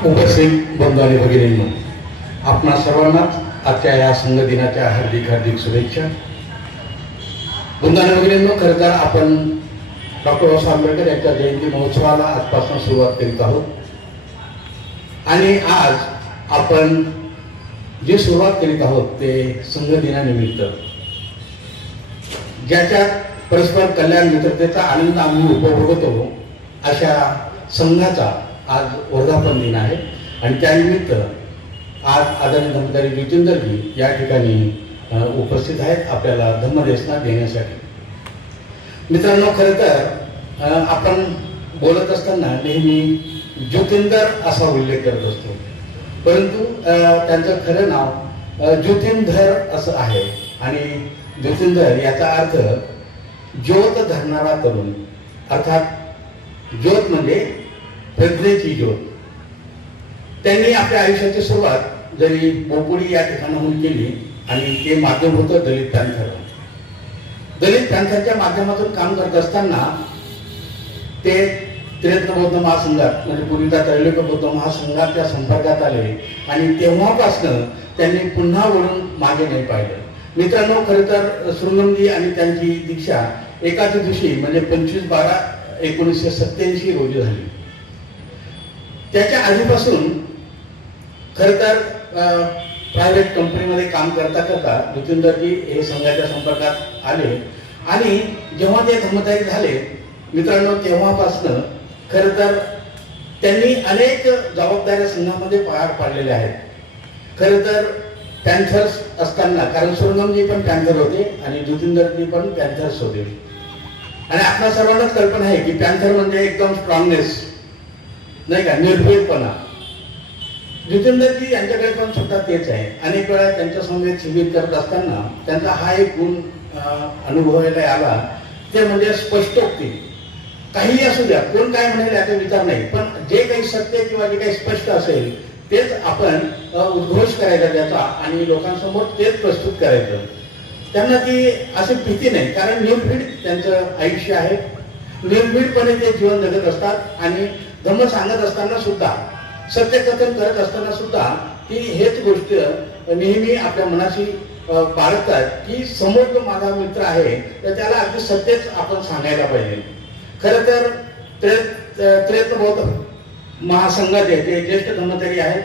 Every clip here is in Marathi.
उपस्थित बंधू आणि भगिनींनो, आपणा सर्वांनाच आजच्या या संघ दिनाच्या हार्दिक हार्दिक शुभेच्छा. बंधू आणि भगिनींनो, खरं तर आपण डॉक्टर बाबासाहेब आंबेडकर यांच्या जयंती महोत्सवाला आजपासून सुरुवात करीत आहोत. आणि आज आपण जी सुरुवात करीत आहोत ते संघ दिनानिमित्त, ज्याच्यात परस्पर कल्याण मित्रतेचा आनंद आम्ही उपभोगतो अशा संघाचा आज वर्धापन दिन आहे. आणि त्यानिमित्त आज आदरणीय धम्मधारी ज्योतिंदरजी या ठिकाणी उपस्थित आहेत आपल्याला धम्मदेशना देण्यासाठी. मित्रांनो, खरं तर आपण बोलत असताना नेहमी ज्योतिंदर असा उल्लेख करत असतो, परंतु त्यांचं खरं नाव ज्योतिंधर असं आहे. आणि ज्योतिंधर याचा अर्थ ज्योत धरणारा तरुण, अर्थात ज्योत म्हणजे प्रज्ञेची ज्योत. त्यांनी आपल्या आयुष्याची सुरुवात जरी बोपुडी या ठिकाणाहून केली आणि ते माध्यम होतं दलित पॅंथर. दलित पॅंथरच्या माध्यमातून काम करत असताना ते त्रिरत्न बौद्ध महासंघात म्हणजे पूर्वीचा त्रैलोक्य बौद्ध महासंघाच्या संपर्कात आले आणि तेव्हापासनं त्यांनी पुन्हा वळून मागे नाही पाहिलं. मित्रांनो, खरं तर शृंगमजी आणि त्यांची दीक्षा एकाच दिवशी म्हणजे 25/12/1987 रोजी झाली. त्याच्या आधीपासून खरं तर प्रायव्हेट कंपनीमध्ये काम करता करता ज्योतिंदरजी हे संघाच्या संपर्कात आले. आणि जेव्हा ते धम्मधारी झाले मित्रांनो, तेव्हापासनं खरं तर त्यांनी अनेक जबाबदाऱ्या संघामध्ये पार पाडलेल्या आहेत. खरं तर पॅन्थर्स असताना, कारण सुरंगमजी पण पॅन्थर होते आणि ज्योतिंदरजी पण पॅन्थर्स होते. आणि आपल्या सर्वांनाच कल्पना आहे की पॅन्थर म्हणजे एकदम स्ट्रॉंगनेस, नाही का, निर्भीडपणा. ज्योतिंदरजी यांच्याकडे पण सुद्धा तेच आहे. अनेक वेळा त्यांच्या समवेत शिबिर करत असताना त्यांचा हा एक गुण अनुभवायला आला, ते म्हणजे स्पष्टोक्ती. काही असू द्या, कोण काय म्हणेल याचा विचार नाही, पण जे काही सत्य किंवा जे काही स्पष्ट असेल तेच आपण उद्घोष करायचा त्याचा आणि लोकांसमोर तेच प्रस्तुत करायचं. त्यांना ती अशी भीती नाही, कारण निर्भीड त्यांचं आयुष्य आहे. निर्भीडपणे ते जीवन जगत असतात आणि धम्म सांगत असताना सुद्धा, सत्यकथन करत असताना सुद्धा ती हेच गोष्ट नेहमी आपल्या मनाशी बाळगतात की समोर जो माझा मित्र आहे तर त्याला अगदी सत्यच आपण सांगायला पाहिजे. खरं तर त्रिरत्न बौद्ध महासंघाचे ते ज्येष्ठ धम्मधारी आहेत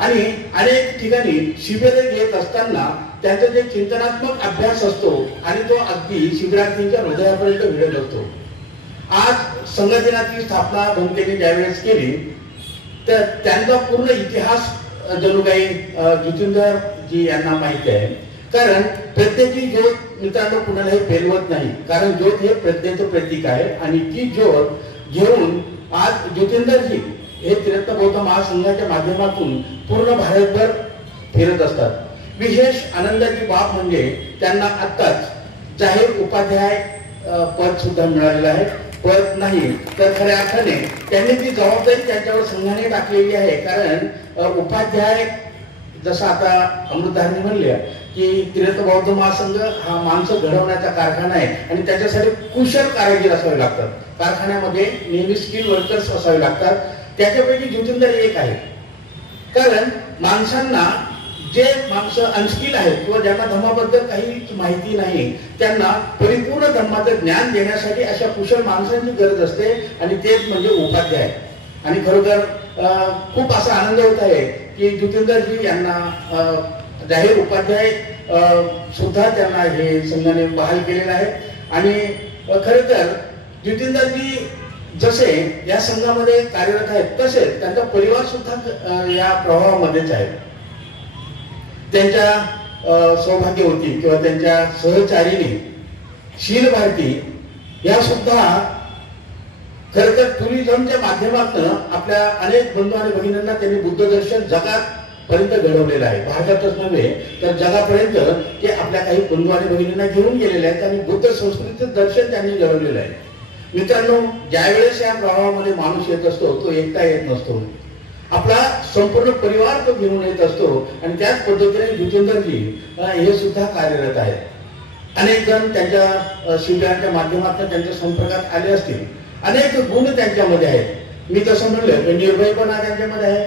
आणि अनेक ठिकाणी शिबिर घेत असताना त्यांचा जे चिंतनात्मक अभ्यास असतो आणि तो अगदी शिबिरार्थींच्या हृदयापर्यंत भिडत असतो. आज संघ दिनाची स्थापना धमकेने ज्यावेळेस केली तर त्यांचा पूर्ण इतिहास जणू काही ज्योतिंदरजी यांना माहिती आहे. कारण प्रत्येकी ज्योत मित्रांनो कुणालाही पेलवत नाही, कारण ज्योत हे प्रत्येचं प्रतीक आहे. आणि ती ज्योत घेऊन आज ज्योतिंदरजी हे त्रिरत्न बौद्ध महासंघाच्या माध्यमातून पूर्ण भारतभर फिरत असतात. विशेष आनंदाची बाब म्हणजे त्यांना आत्ताच जाहीर उपाध्याय पद सुद्धा मिळालेलं आहे. पद नाही तर खऱ्या अर्थाने त्यांनी ती जबाबदारी त्यांच्यावर संघाने टाकलेली आहे. कारण उपाध्याय जसं आता अमृतधारणी म्हणले की त्रिरत्न बौद्ध महासंघ हा माणसं घडवण्याचा कारखाना आहे आणि त्याच्यासाठी कुशल कारागीर असावे लागतात. कारखान्यामध्ये नेहमी स्किल वर्कर्स असावे लागतात. त्याच्यापैकी ज्योतिंदर एक आहे. कारण माणसांना, जे माणसं अनस्किल आहेत किंवा ज्यांना धम्माबद्दल काही माहिती नाही, त्यांना परिपूर्ण धम्माचं ज्ञान देण्यासाठी अशा कुशल माणसांची गरज असते आणि तेच म्हणजे उपाध्याय. आणि खरोखर खूप असा आनंद होत आहे की ज्योतिंदरजी यांना जाहीर उपाध्याय सुद्धा त्यांना हे संघाने बहाल केलेला आहे. आणि खरं तर ज्योतिंदरजी जसे या संघामध्ये कार्यरत आहेत तसेच त्यांचा परिवार सुद्धा या प्रवाहामध्येच आहे. त्यांच्या सौभाग्यवती किंवा त्यांच्या सहचारिणी शील भारती या सुद्धा खरं तर टुरिझमच्या माध्यमातून आपल्या अनेक बंधू आणि भगिनींना त्यांनी बुद्ध दर्शन जगापर्यंत घडवलेलं आहे. भारतातच नव्हे तर जगापर्यंत ते आपल्या काही बंधू आणि भगिनींना घेऊन गेलेले आहेत आणि बुद्ध संस्कृतीचं दर्शन त्यांनी घडवलेलं आहे. मित्रांनो, ज्यावेळेस या प्रवाहामध्ये माणूस येत असतो तो एकटा येत नसतो, आपला संपूर्ण परिवार तो घेऊन येत असतो. आणि त्याच पद्धतीने ज्योतिंदरजी हे सुद्धा कार्यरत आहेत. अनेक जण त्यांच्या शिबिरांच्या माध्यमातून त्यांच्या संपर्कात आले असतील. अनेक गुण त्यांच्यामध्ये आहेत. मी तसं म्हणलं निर्भयपणा त्यांच्यामध्ये आहे,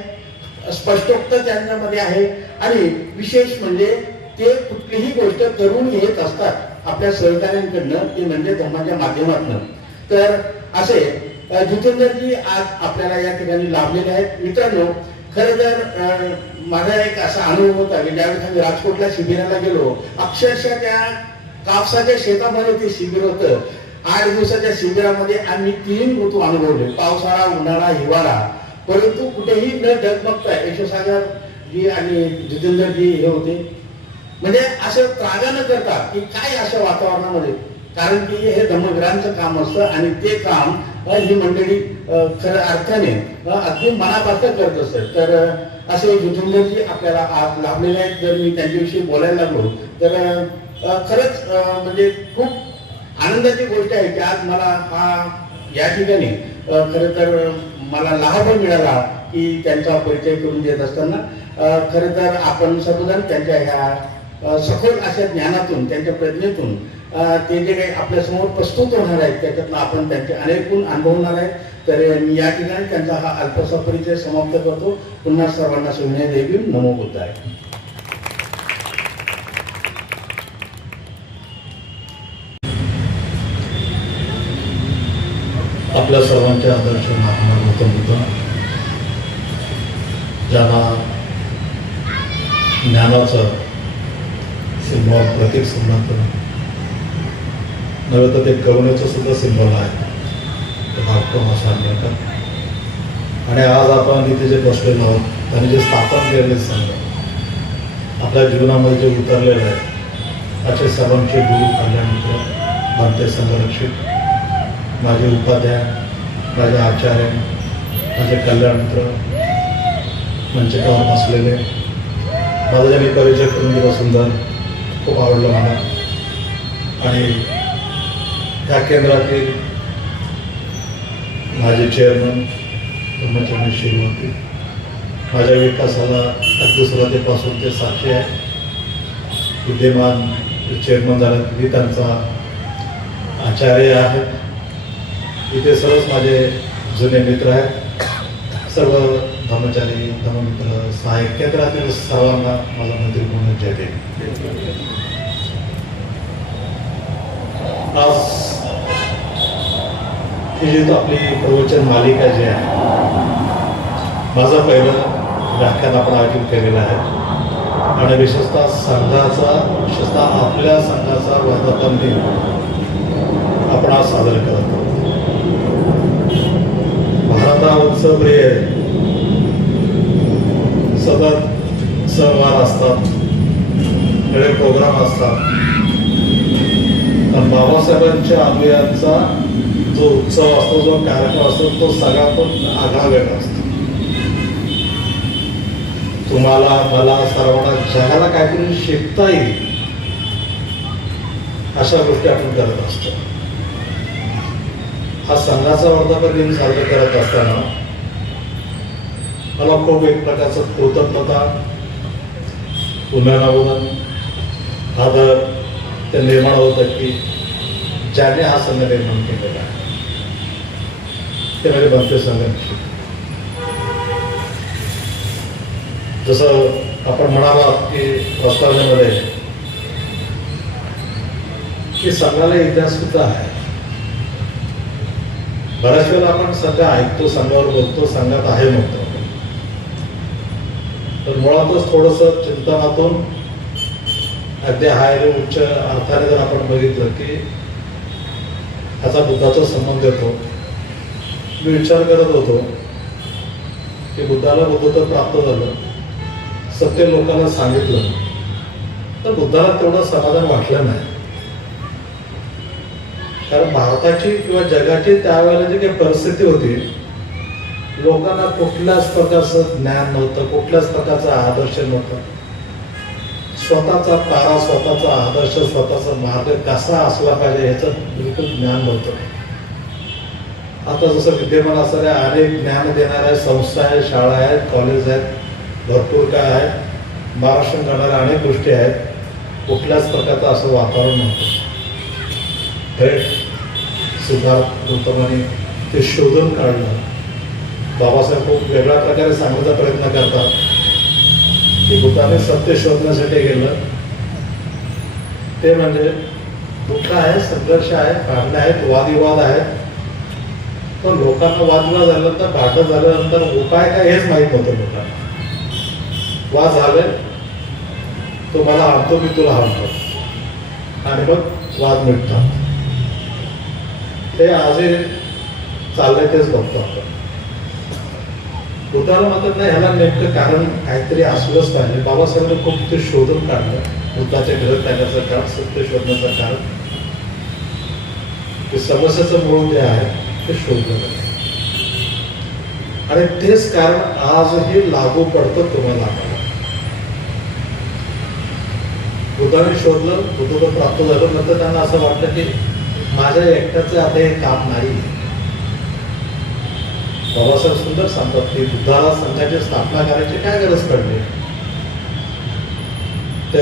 स्पष्टोक्त त्यांच्यामध्ये आहे. आणि विशेष म्हणजे ते कुठलीही गोष्ट करून घेत असतात आपल्या सहकाऱ्यांकडनं, ते म्हणजे धम्माच्या माध्यमातून. तर असे जितेंद्रजी आज आपल्याला या ठिकाणी लाभलेले आहेत. मित्रांनो, खरं तर माझा एक असा अनुभव होता की ज्यावेळेस आम्ही राजकोटला शिबिराला गेलो, अक्षरशः त्या कापसाच्या शेतामध्ये ते शिबिर होतं. 8 दिवसाच्या शिबिरामध्ये आम्ही 3 ऋतू अनुभवले, पावसाळा, उन्हाळा, हिवाळा. परंतु कुठेही न डगमगता यशोसागर जी आणि जितेंद्रजी हे होते. म्हणजे असं त्रागा न करता की काय अशा वातावरणामध्ये, कारण की हे धम्मवीरांचं काम असतं आणि ते काम ही मंडळी खऱ्या अर्थाने अगदी मनापासून करत असतात. तर असे जितेंद्रजी आपल्याला आज लाभलेले आहेत. जर मी त्यांच्याविषयी बोलायला लागलो तर खरंच म्हणजे खूप आनंदाची गोष्ट आहे की आज मला या ठिकाणी खरं तर मला लाभ मिळाला की त्यांचा परिचय करून देत असताना. खरं तर आपण सर्वजण त्यांच्या ह्या सखोल अशा ज्ञानातून, त्यांच्या प्रज्ञेतून ते जे काही आपल्यासमोर प्रस्तुत होणार आहेत त्याच्यातनं आपण त्यांचे अनेक गुण अनुभवणार आहे. तर मी या ठिकाणी त्यांचा हा अल्पसा परिचय समाप्त करतो. पुन्हा सर्वांना सुविनय देवी. नमो बुद्धाय. आपल्या सर्वांचे आदर्श महात्मा गौतम बुद्ध, ज्यांना ज्ञानाचं सिंबॉल, प्रतीक समजतं, नव्हे तर ते करुणेचं सुद्धा सिंबॉल आहे, डॉक्टर असं म्हणतात. आणि आज आपण इथे जे बसलेलो आहोत, त्यांनी जे स्थापन केलेले संघ आपल्या जीवनामध्ये जे उतरलेले आहे, असे सर्वांचे गुरु, कल्याण मित्र, भंते संघरक्षक, माझे उपाध्याय, माझे आचार्य, माझे कल्याण मित्र, मंचकावर बसलेले, माझा ज्यांनी परिचय करून दिला सुंदर, खूप आवडलं मला. आणि या केंद्रातील माझे चेअरमन ब्रह्मचर्य शिरवती, माझ्या विकासाला अगदी सुरुवातीपासून ते साक्षी आहे. विद्यमान चेअरमन झाले, मी त्यांचा आचार्य आहे. इथे सर्वच माझे जुने मित्र आहेत. सर्व धर्मचारी, धर्ममित्र, सहाय्यक केंद्रातील सर्वांना माझा मंदिर म्हणून जय देव. आज ही जी आपली प्रवचन मालिका जी आहे, माझं पहिलं व्याख्यान आपण आयोजित केलेलं आहे. आणि विशेषतः संघाचा, विशेषतः आपल्या संघाचा वर्धापन दिन आपण आज साजरा करत आहोत. भारत हा उत्सवप्रिय आहे. सतत सणवार असतात, वेगळे प्रोग्राम असतात. पण बाबासाहेबांच्या अनुयायांचा जो उत्सव असतो, जो कार्यक्रम असतो, तो सगळ्यातून आगळा वेगळा असतो. तुम्हाला, मला, सर्वांना जगाला काहीतरी शिकता येईल अशा गोष्टी आपण करत असतो. हा संघाचा वर्धापन दिन साजरा करत असताना मला खूप एक प्रकारचं कृतज्ञता, पुनरावलोकन, आदर ते निर्माण होतं की ज्याने हा संघ निर्माण केलेला आहे, ते म्हणजे भंते संघर्ष. जसं आपण म्हणालात की प्रस्तावनेमध्ये की संघाला इतिहास सुद्धा आहे. बऱ्याच वेळेला आपण सध्या ऐकतो, संघावर बोलतो, संघात आहे म्हणतो. तर मुळातच थोडंसं चिंतनातून अगदी हाय उच्च अर्थाने जर आपण बघितलं की ह्याचा बुद्धाचा संबंध येतो. मी विचार करत होतो की बुद्धाला बुद्धत्व प्राप्त झालं, सत्य लोकांना सांगितलं, तर बुद्धाला तेवढं समाधान वाटलं नाही. कारण भारताची किंवा जगाची त्यावेळेला जी काही परिस्थिती होती, लोकांना कुठल्याच प्रकारचं ज्ञान नव्हतं, कुठल्याच प्रकारचा आदर्श नव्हता. स्वतःचा तारा, स्वतःचा आदर्श, स्वतःचा मार्ग कसा असला पाहिजे याचं बिलकुल ज्ञान नव्हतं. आता जसं विद्यमान असणाऱ्या अनेक ज्ञान देणाऱ्या संस्था आहेत, शाळा आहेत, कॉलेज आहेत, भरपूर काय आहेत, महाराष्ट्र करणाऱ्या अनेक गोष्टी आहेत. कुठल्याच प्रकारचं असं वातावरण नव्हतं. थेट सिद्धार्थ गौतमाने ते शोधून काढलं बाबासाहेब खूप वेगळ्या प्रकारे सांगण्याचा प्रयत्न करतात की बुद्धाने सत्य शोधण्यासाठी गेलं ते म्हणजे दुःख आहे, संघर्ष आहे, भांडणं आहेत, वादविवाद आहेत. पण लोकांना वादविवाद झाल्यानंतर, भांडण झाल्यानंतर उपाय काय हेच माहीत नव्हतं लोकांना. वाद झाले, तो मला आणतो, मी तुला आणतो, आणि मग वाद मिटतात. ते आजही चाललंय तेच बघतो आपण. बुद्धाला मात्र नाही, ह्याला नेमकं कारण काहीतरी असलंच पाहिजे. बाबासाहेबांनी खूप ते शोधून काढलं. बुद्धाच्या घरात त्याच्याचं कारण, सत्य शोधण्याचं कारण, ते समस्याचं मूळ जे आहे ते शोधलं जातं. आणि तेच कारण आजही लागू पडतं तुम्हाला आम्हाला. बुद्धाने शोधलं, बुद्ध तो प्राप्त झालं. नंतर त्यांना असं वाटलं की माझ्या एकट्याचं आता हे काम नाही. बाबासाहेब सुंदर सांगतात की बुद्धाला संघाची स्थापना करायची काय गरज पडली. ते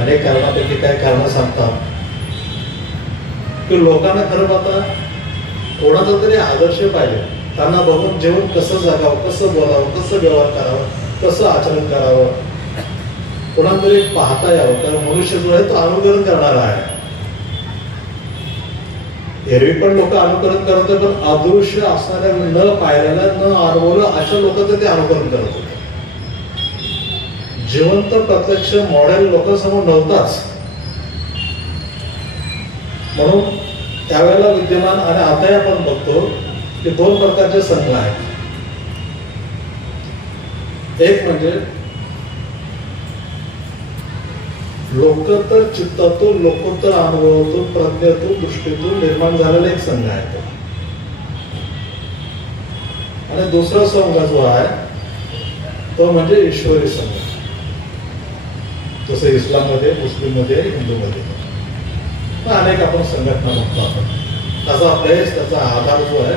अनेक कारणापैकी काय कारणं सांगतात की लोकांना खरं पाहता कोणाचा तरी आदर्श पाहिजे. त्यांना बघून जेवण कसं जगावं, कसं बोलावं, कसं व्यवहार करावं, कसं आचरण करावं, कोणाला तरी पाहता यावं. कारण मनुष्य जो आहे तो अनुकरण करणारा आहे. एरवी पण लोक अनुकरण करत होते, पण अदृश्य असणाऱ्या, न पाहिलेल्या, न अनुभवलं अशा लोकांचं ते अनुकरण करत होते. जिवंत प्रत्यक्ष मॉडेल लोकांसमोर नव्हताच. म्हणून त्यावेळेला विद्यमान आणि आताही आपण बघतो की दोन प्रकारचे संघ आहेत. एक म्हणजे लोकोत्तर चित्तातून, लोकोत्तर अनुभवातून, प्रज्ञेतून, दृष्टीतून निर्माण झालेला एक संघ आहे तो. आणि दुसरा संघ जो आहे तो म्हणजे ईश्वरी संघ. जसं इस्लाममध्ये, मुस्लिममध्ये, हिंदूमध्ये अनेक आपण संघटना बघतो आपण. त्याचा अभ्यास, त्याचा आधार जो आहे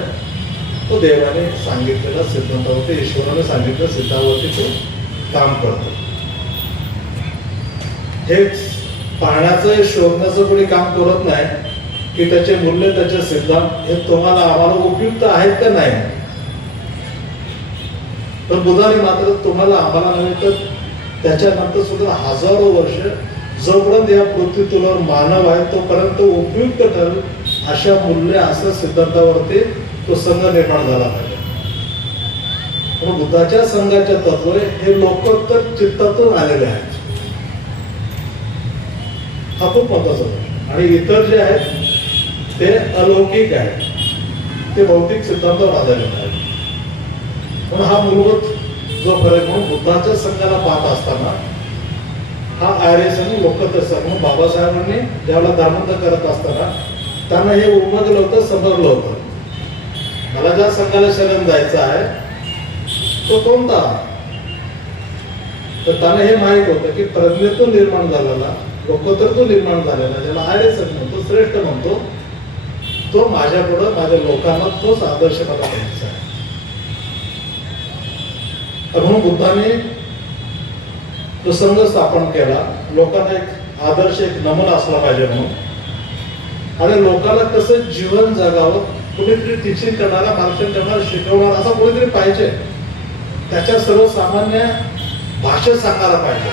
तो देवाने सांगितलेला सिद्धांतावरती, ईश्वराने सांगितलेल्या सिद्धांतावरती तो काम करतो. हे पाहण्याचं, शोधण्याचं कोणी काम करत नाही की त्याचे मूल्य, त्याचे सिद्धांत हे तुम्हाला आम्हाला उपयुक्त आहेत का नाही. पण बुद्धाने मात्र तुम्हाला आम्हाला नव्हे तर त्याच्यानंतर सुद्धा हजारो वर्ष जोपर्यंत या पृथ्वीतलावर मानव आहे तोपर्यंत उपयुक्त ठरेल अशा मूल्य, अशा सिद्धांतावरती तो संघ निर्माण झाला पाहिजे. पण बुद्धाच्या संघाचे तत्व हे लोकोत्तर चित्तातून आलेले आहेत. हा खूप महत्वाचा आहे. आणि इतर जे आहेत ते अलौकिक आहेत, ते भौतिक सिद्धांतावर आधारित आहेत. पण हा मूलभूत जो फरक म्हणून बुद्धाच्या संघाला पाहत असताना हा आर्य संघ, लोकोत्तर संघ म्हणून बाबासाहेबांनी ज्यावेळेला धर्मांतर करत असताना त्यांना हे उमगलं होतं, समजलं होतं. मला ज्या संघाला शरण जायचं आहे तो कोणता. तर त्यांना हे माहित होतं की प्रज्ञेतून निर्माण झालेला, लोकोत्तरतून निर्माण झालेला, ज्याला आर्य संघ म्हणतो, श्रेष्ठ म्हणतो, तो माझ्या पुढं, माझ्या लोकांना तोच आदर्श मला द्यायचा आहे. म्हणून बुद्धाने तो संघ स्थापन केला. लोकांना एक आदर्श, एक नमुना असला पाहिजे म्हणून. आणि लोकांना कसं जीवन जगावं, कोणीतरी टीचिंग करणारा, मार्गदर्शन करणारा, शिकवणारा असा कोणीतरी पाहिजे. त्याच्या सर्वसामान्य भाषेत सांगायला पाहिजे.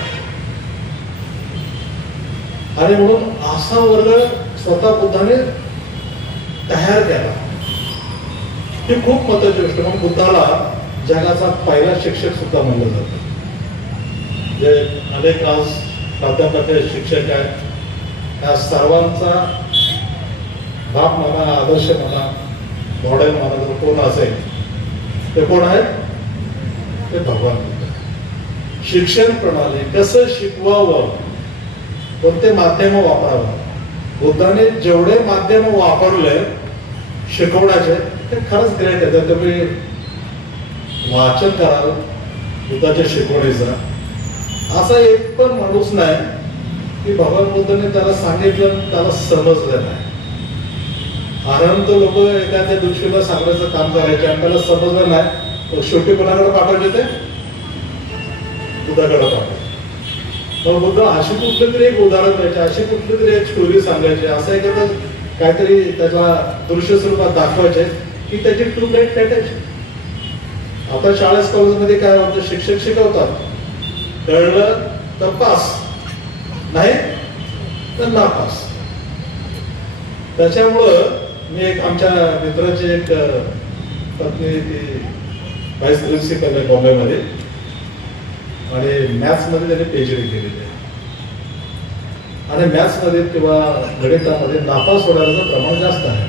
आणि म्हणून असा वर्ग स्वतः बुद्धाने तयार केला. ही खूप महत्वाची गोष्ट. म्हणून बुद्धाला जगाचा पहिला शिक्षक सुद्धा म्हणलं जातं. जे अनेक आज प्राध्यापक आहेत, शिक्षक आहेत, या सर्वांचा बाप म्हणा, आदर्श म्हणा, मॉडेल म्हणा, जर कोण असेल ते कोण आहेत, ते भगवान बुद्ध. शिक्षण प्रणाली कसं शिकवावं, कोणते माध्यम वापरावं, बुद्धाने जेवढे माध्यम वापरले शिकवण्याचे ते खरंच ग्रेट आहे. तुम्ही वाचन कराल बुद्धाच्या शिकवणीचा, असा एक पण माणूस नाही की भगवान बुद्धाने त्याला सांगितलं त्याला समजलं नाही. अनंत लोक एखाद्या दिवशीला सांगण्याचं काम करायचे आणि त्याला समजलं नाही, शेवटी कोणाकडे पाठवायचे, ते बुद्धाकडे पाठवायचे. मग बुद्ध अशी कुठली तरी एक उदाहरण द्यायचे, अशी कुठली तरी एक स्टोरी सांगायची, असं एखादं काहीतरी त्याच्या दृश्य स्वरूपात दाखवायचे की त्याची ट्यूबलाईट पेटायची. आता शाळेत कॉलेजमध्ये काय होतं, शिक्षक शिकवतात, कळलं तर पास, नाही तर नापास. त्याच्यामुळं मी एक आमच्या मित्राची एक पत्नी, ती व्हाईस प्रिन्सिपल आहे बॉम्बेमध्ये, आणि मॅथ्समध्ये त्याने PhD केलेली आहे. आणि मॅथ्समध्ये किंवा गणितामध्ये नापास होण्याचं प्रमाण जास्त आहे.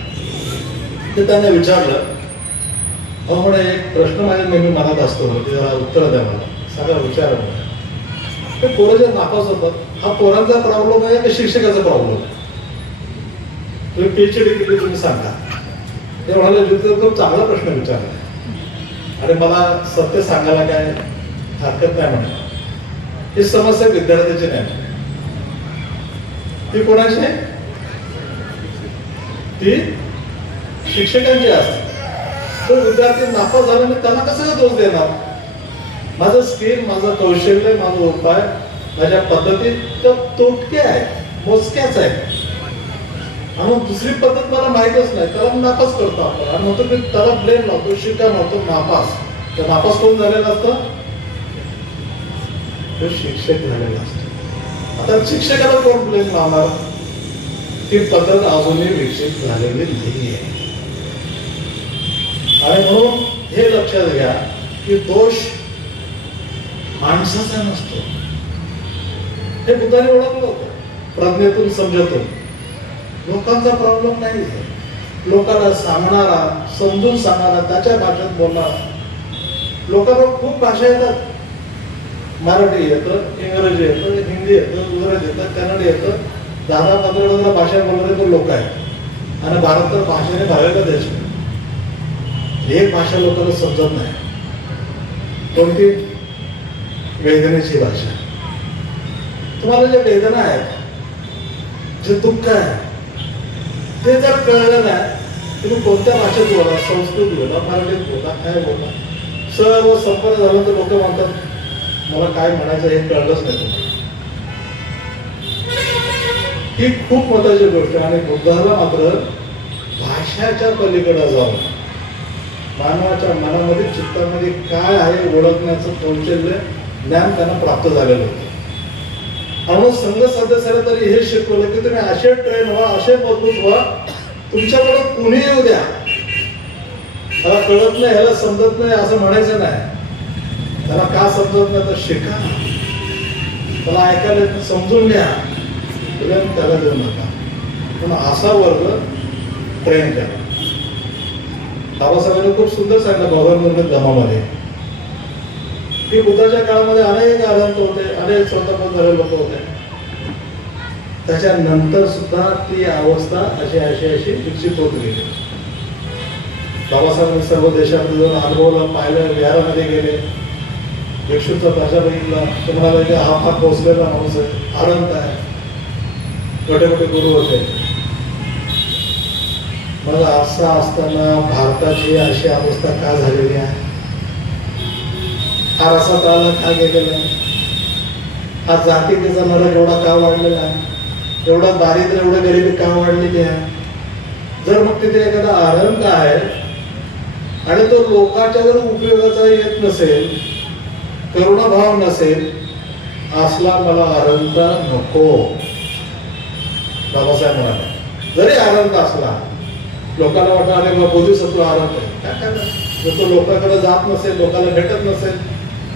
ते त्याने विचारलं, अहो म्हणे एक प्रश्न माझ्या नेहमी मनात असतो, म्हणजे जरा उत्तर द्या मला, सगळं विचारा म्हणे. ते पोरं जे नापास होतात, हा पोरांचा प्रॉब्लेम आहे की शिक्षकाचा प्रॉब्लेम आहे? तुम्ही PhD केली, तुम्ही सांगा. ते म्हणाले खूप चांगला प्रश्न विचारला आणि मला सत्य सांगायला काय हरकत नाही म्हणे. ही समस्या विद्यार्थ्याची नाही, ती कोणाची आहे? ती शिक्षकांची असते. तो विद्यार्थी नापास झाला, मी त्यांना कसं दोष देणार? माझं स्किल, माझं कौशल्य, माझा उपाय, माझ्या पद्धतीत तोटके आहेत, मोजक्याच आहेत. आणि दुसरी पद्धत मला माहितच नाही, त्याला नापास करतो आपण. आणि म्हणतो मी त्याला ब्लेम लावतो, शिका नव्हतो नापास. तर नापास कोण झालेला असतं? तो शिक्षक झालेला असतो. आता शिक्षकाला कोण ब्लेम लावणार? ती पद्धत अजूनही विकसित झालेली नाही आहे. आणि म्हणून हे लक्षात घ्या की दोष माणसाचा नसतो. हे बुद्धाने ओळखलं होतं, प्रज्ञेतून समजतो. लोकांचा प्रॉब्लेम नाही आहे. लोकांना सांगणारा, समजून सांगणारा, त्याच्या भाषेत बोलणारा. लोकांना खूप भाषा येतात. मराठी येतं, इंग्रजी येतं, हिंदी येतं, गुजराती येतं, कन्नड येतं. 10-15 भाषा बोलणारे तर लोक आहेत. आणि भारत तर भाषेने भरलेला देश आहे. एक भाषा लोकांना समजत नाही. कोणती? वेदनेची भाषा. तुम्हाला जे वेदना आहेत, जे दुःख आहे, ते जर कळलं नाही, तुम्ही कोणत्या भाषेत बोला, संस्कृत बोला, मराठीत बोला, काय बोला, सर्व संपर्क झालं तर लोक म्हणतात मला काय म्हणायचं हे कळलंच नाही तुम्हाला. ही खूप महत्वाची गोष्ट आहे. आणि बुद्धाला मात्र भाषाच्या पलीकडे जाऊन मानवाच्या मनामध्ये, चित्तामध्ये काय आहे ओळखण्याचं कौशल्य, ज्ञान त्यांना प्राप्त झालेलं होतं. आणि संघ सदस्याला तरी हे शिकवलं की तुम्ही असे ट्रेन व्हा, असे मजबूत व्हा, तुमच्याकडे कुणी येऊ द्या, त्याला कळत नाही, ह्याला समजत नाही असं म्हणायचं नाही. त्याला का समजत नाही तर शिका, त्याला ऐकायला समजून घ्या, त्याला देऊ नका. पण असा वर्ग ट्रेन करा. बाबासाहेबांनी खूप सुंदर सांगितलं भगवान निर्मित धर्मामध्ये की बुद्धाच्या काळामध्ये अनेक आनंद होते, अनेक स्वतःपद झालेले लोक होते. त्याच्यानंतर सुद्धा ती अवस्था अशी विकसित होत गेली. बाबासाहेबांनी सर्व देशामध्ये जाऊन अनुभवलं, पाहिलं, विहारामध्ये गेले, भिक्षूचा भाषा बघितला, तुम्हाला की हा फार पोचलेला माणूस आहे, आनंद आहे, मोठे मोठे गुरु होते. मग असं असताना भारताची अशी अवस्था का झालेली आहे? हा रसा तळाला का गेलेला आहे? हा जातीचा नरक एवढा का वाढलेला आहे? एवढा दारिद्र्य, एवढं गरिबी का वाढलेली आहे? जर मग तिथे एखादा अहंकार आहे आणि तो लोकांच्या जर उपयोगाचा येत नसेल, करुणाभाव नसेल, असला मला अहंकार नको. बाबासाहेब म्हणाले जरी अहंकार असला, लोकांना वाटतं अरे बोधिसत्व आनंद आहे, काय करणार? जर तो लोकांकडे जात नसेल, लोकांना भेटत नसेल,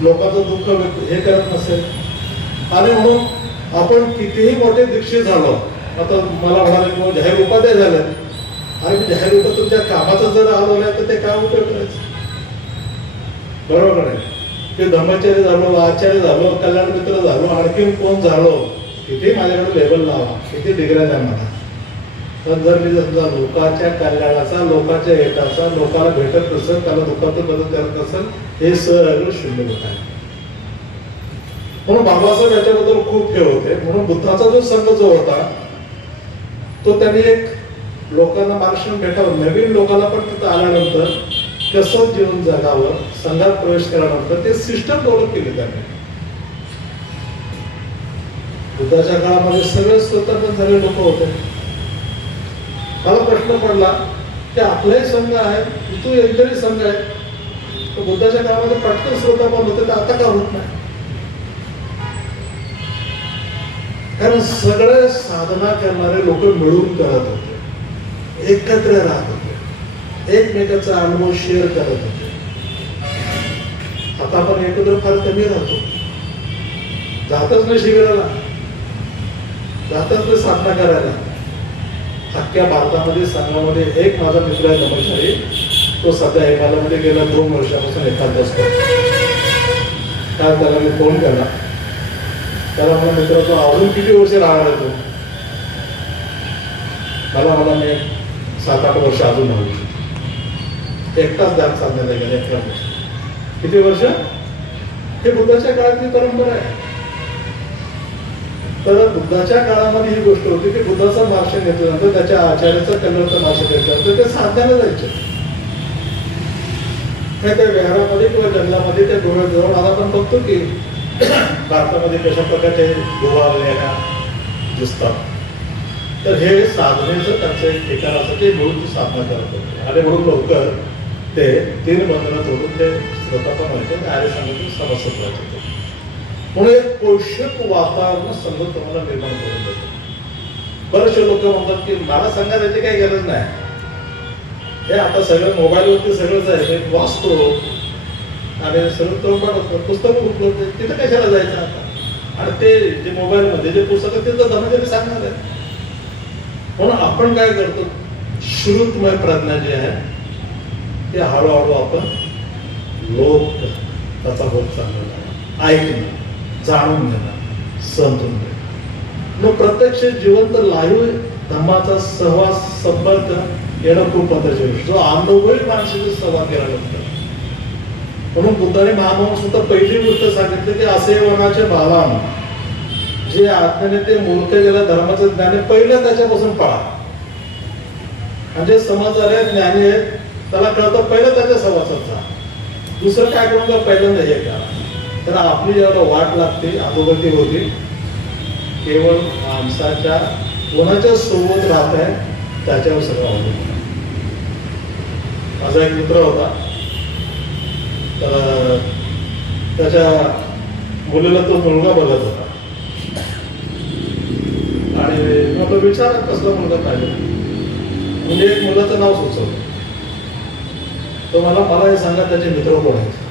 लोकांचं दुःख हे करत नसेल, आणि म्हणून आपण कितीही मोठे दीक्षित झालो, आता मला म्हणाले जाहीर उपाध्याय झाले, आणि जाहीर उपाय तुमच्या कामाचं जर आलो नाही तर ते काय उपयोग करायचं? बरोबर आहे. ते धर्माचार्य झालो, आचार्य झालो, कल्याण मित्र झालो, आणखी कोण झालो, किती माझ्याकडे लेबल लावा, किती डिग्र्या द्या मला, पण जर मी समजा लोकांच्या कल्याणाचा, लोकांच्या हिताचा, लोकांना भेटत नसेल, त्याला दुःखातून मदत करत असेल, हे सगळं शून्य होत आहे. म्हणून बाबासाहेब याच्याबद्दल खूप हे होते. म्हणून बुद्धाचा जो संघ जो होता तो त्यांनी एक लोकांना मार्गदर्शन भेटावं, नवीन लोकांना पण तिथं आल्यानंतर कसं जीवन जगावं, संघात प्रवेश केल्यानंतर ते सिस्टम डेव्हलप केली त्यांनी. बुद्धाच्या काळामध्ये सगळे स्वतंत्र झालेले लोक होते. मला प्रश्न पडला की आपलाही संघ आहे, तू एक तरी संघ आहे, तर बुद्धाच्या काळामध्ये पटकन श्रोता बंद होते, तर आता का होत नाही? कारण सगळे साधना करणारे लोक मिळून करत होते, एकत्र राहत होते, एकमेकाचा अनुभव शेअर करत होते. आता आपण एकत्र फार कमी राहतो, जातच नाही शिबिराला, जातच नाही साधना करायला. अख्ख्या भारतामध्ये संघामध्ये एक माझा मित्र आहे ब्रह्मचारी, तो सध्या हिमालयामध्ये गेला 2 वर्षापासून एखादा असतो. काल त्याला मी फोन केला, त्याला मला मित्र तो अजून किती वर्ष राहणार आहे तो? मला मी 7-8 वर्ष अजून राहू. एकटाच ध्यान साधण्याला गेला, एकटा वर्ष. किती वर्ष? हे बुद्धाच्या काळातली परंपरा आहे. तर बुद्धाच्या काळामध्ये ही गोष्ट होती की बुद्धाचं मार्गदर्शन घेतल्यानंतर त्याच्या आचार्याचं कन्नडचं मार्गदर्शन घेतल्यानंतर ते साधण्याला जायचे. त्या विहारामध्ये किंवा जंगलामध्ये त्या डोळे जवळ आता आपण बघतो की भारतामध्ये कशा प्रकारचे गोवावलेल्या दिसतात. तर हे साधनेचं त्यांचं एक ठिकाण असं ते मिळून ती साधना करत होते. आणि म्हणून लवकर ते 3 बंधनं तोडून ते स्वतः व्हायचे, आर्य संघातून सभासद व्हायचे. म्हणून एक पोषक वातावरण संघ तुम्हाला निर्माण करून देतो. बरेचसे लोक म्हणतात की मला संघात याची काही गरज नाही, हे आता सगळं मोबाईलवरती सगळंच आहे, वाचतो आणि सगळं तोंडपाठ होतं, पुस्तकं उपलब्ध आहे, तिथं कशाला जायचं आता? आणि ते जे मोबाईलमध्ये जे पुस्तकं तिथं धनंजय सांगणार आहे. म्हणून आपण काय करतो, श्रुतमय प्रज्ञा जी आहे ते हळूहळू आपण लोक त्याचा होत चाललेला, ऐकणं, जाणून घेणं, समजून घेणं. मग प्रत्यक्ष जिवंत लाईव्ह धम्माचा सहवास संपर्क येणं खूप महत्वाची गोष्ट, जो अनुभवी माणसाची संवाद केला लागतो. म्हणून बुद्धाने महामंडळ सुद्धा पहिली गोष्ट सांगितली की असे वनाचे भावान जे आत्म्याने ते मूर्ख गेल्या धर्माचं ज्ञान आहे, पहिलं त्याच्यापासून पळा. म्हणजे समजणारे ज्ञानी आहेत, त्याला कळतं पहिलं त्याच्या सहवासात जा, दुसरं काय करून का पहिल्यांदा हे करा. तर आपली जेव्हा वाट लागते, अधोगती होती, केवळ माणसाच्या कोणाच्या सोबत राहत आहे त्याच्यावर सगळं अवलंबून. माझा एक मित्र होता, तर त्याच्या मुलीला तो मुलगा बघत होता आणि म्हटलं विचार कसला मुलगा पाहिजे. म्हणजे एक मुलाचं नाव सुचवलं. तो मला हे सांगा त्याचे मित्र कोण आहेत.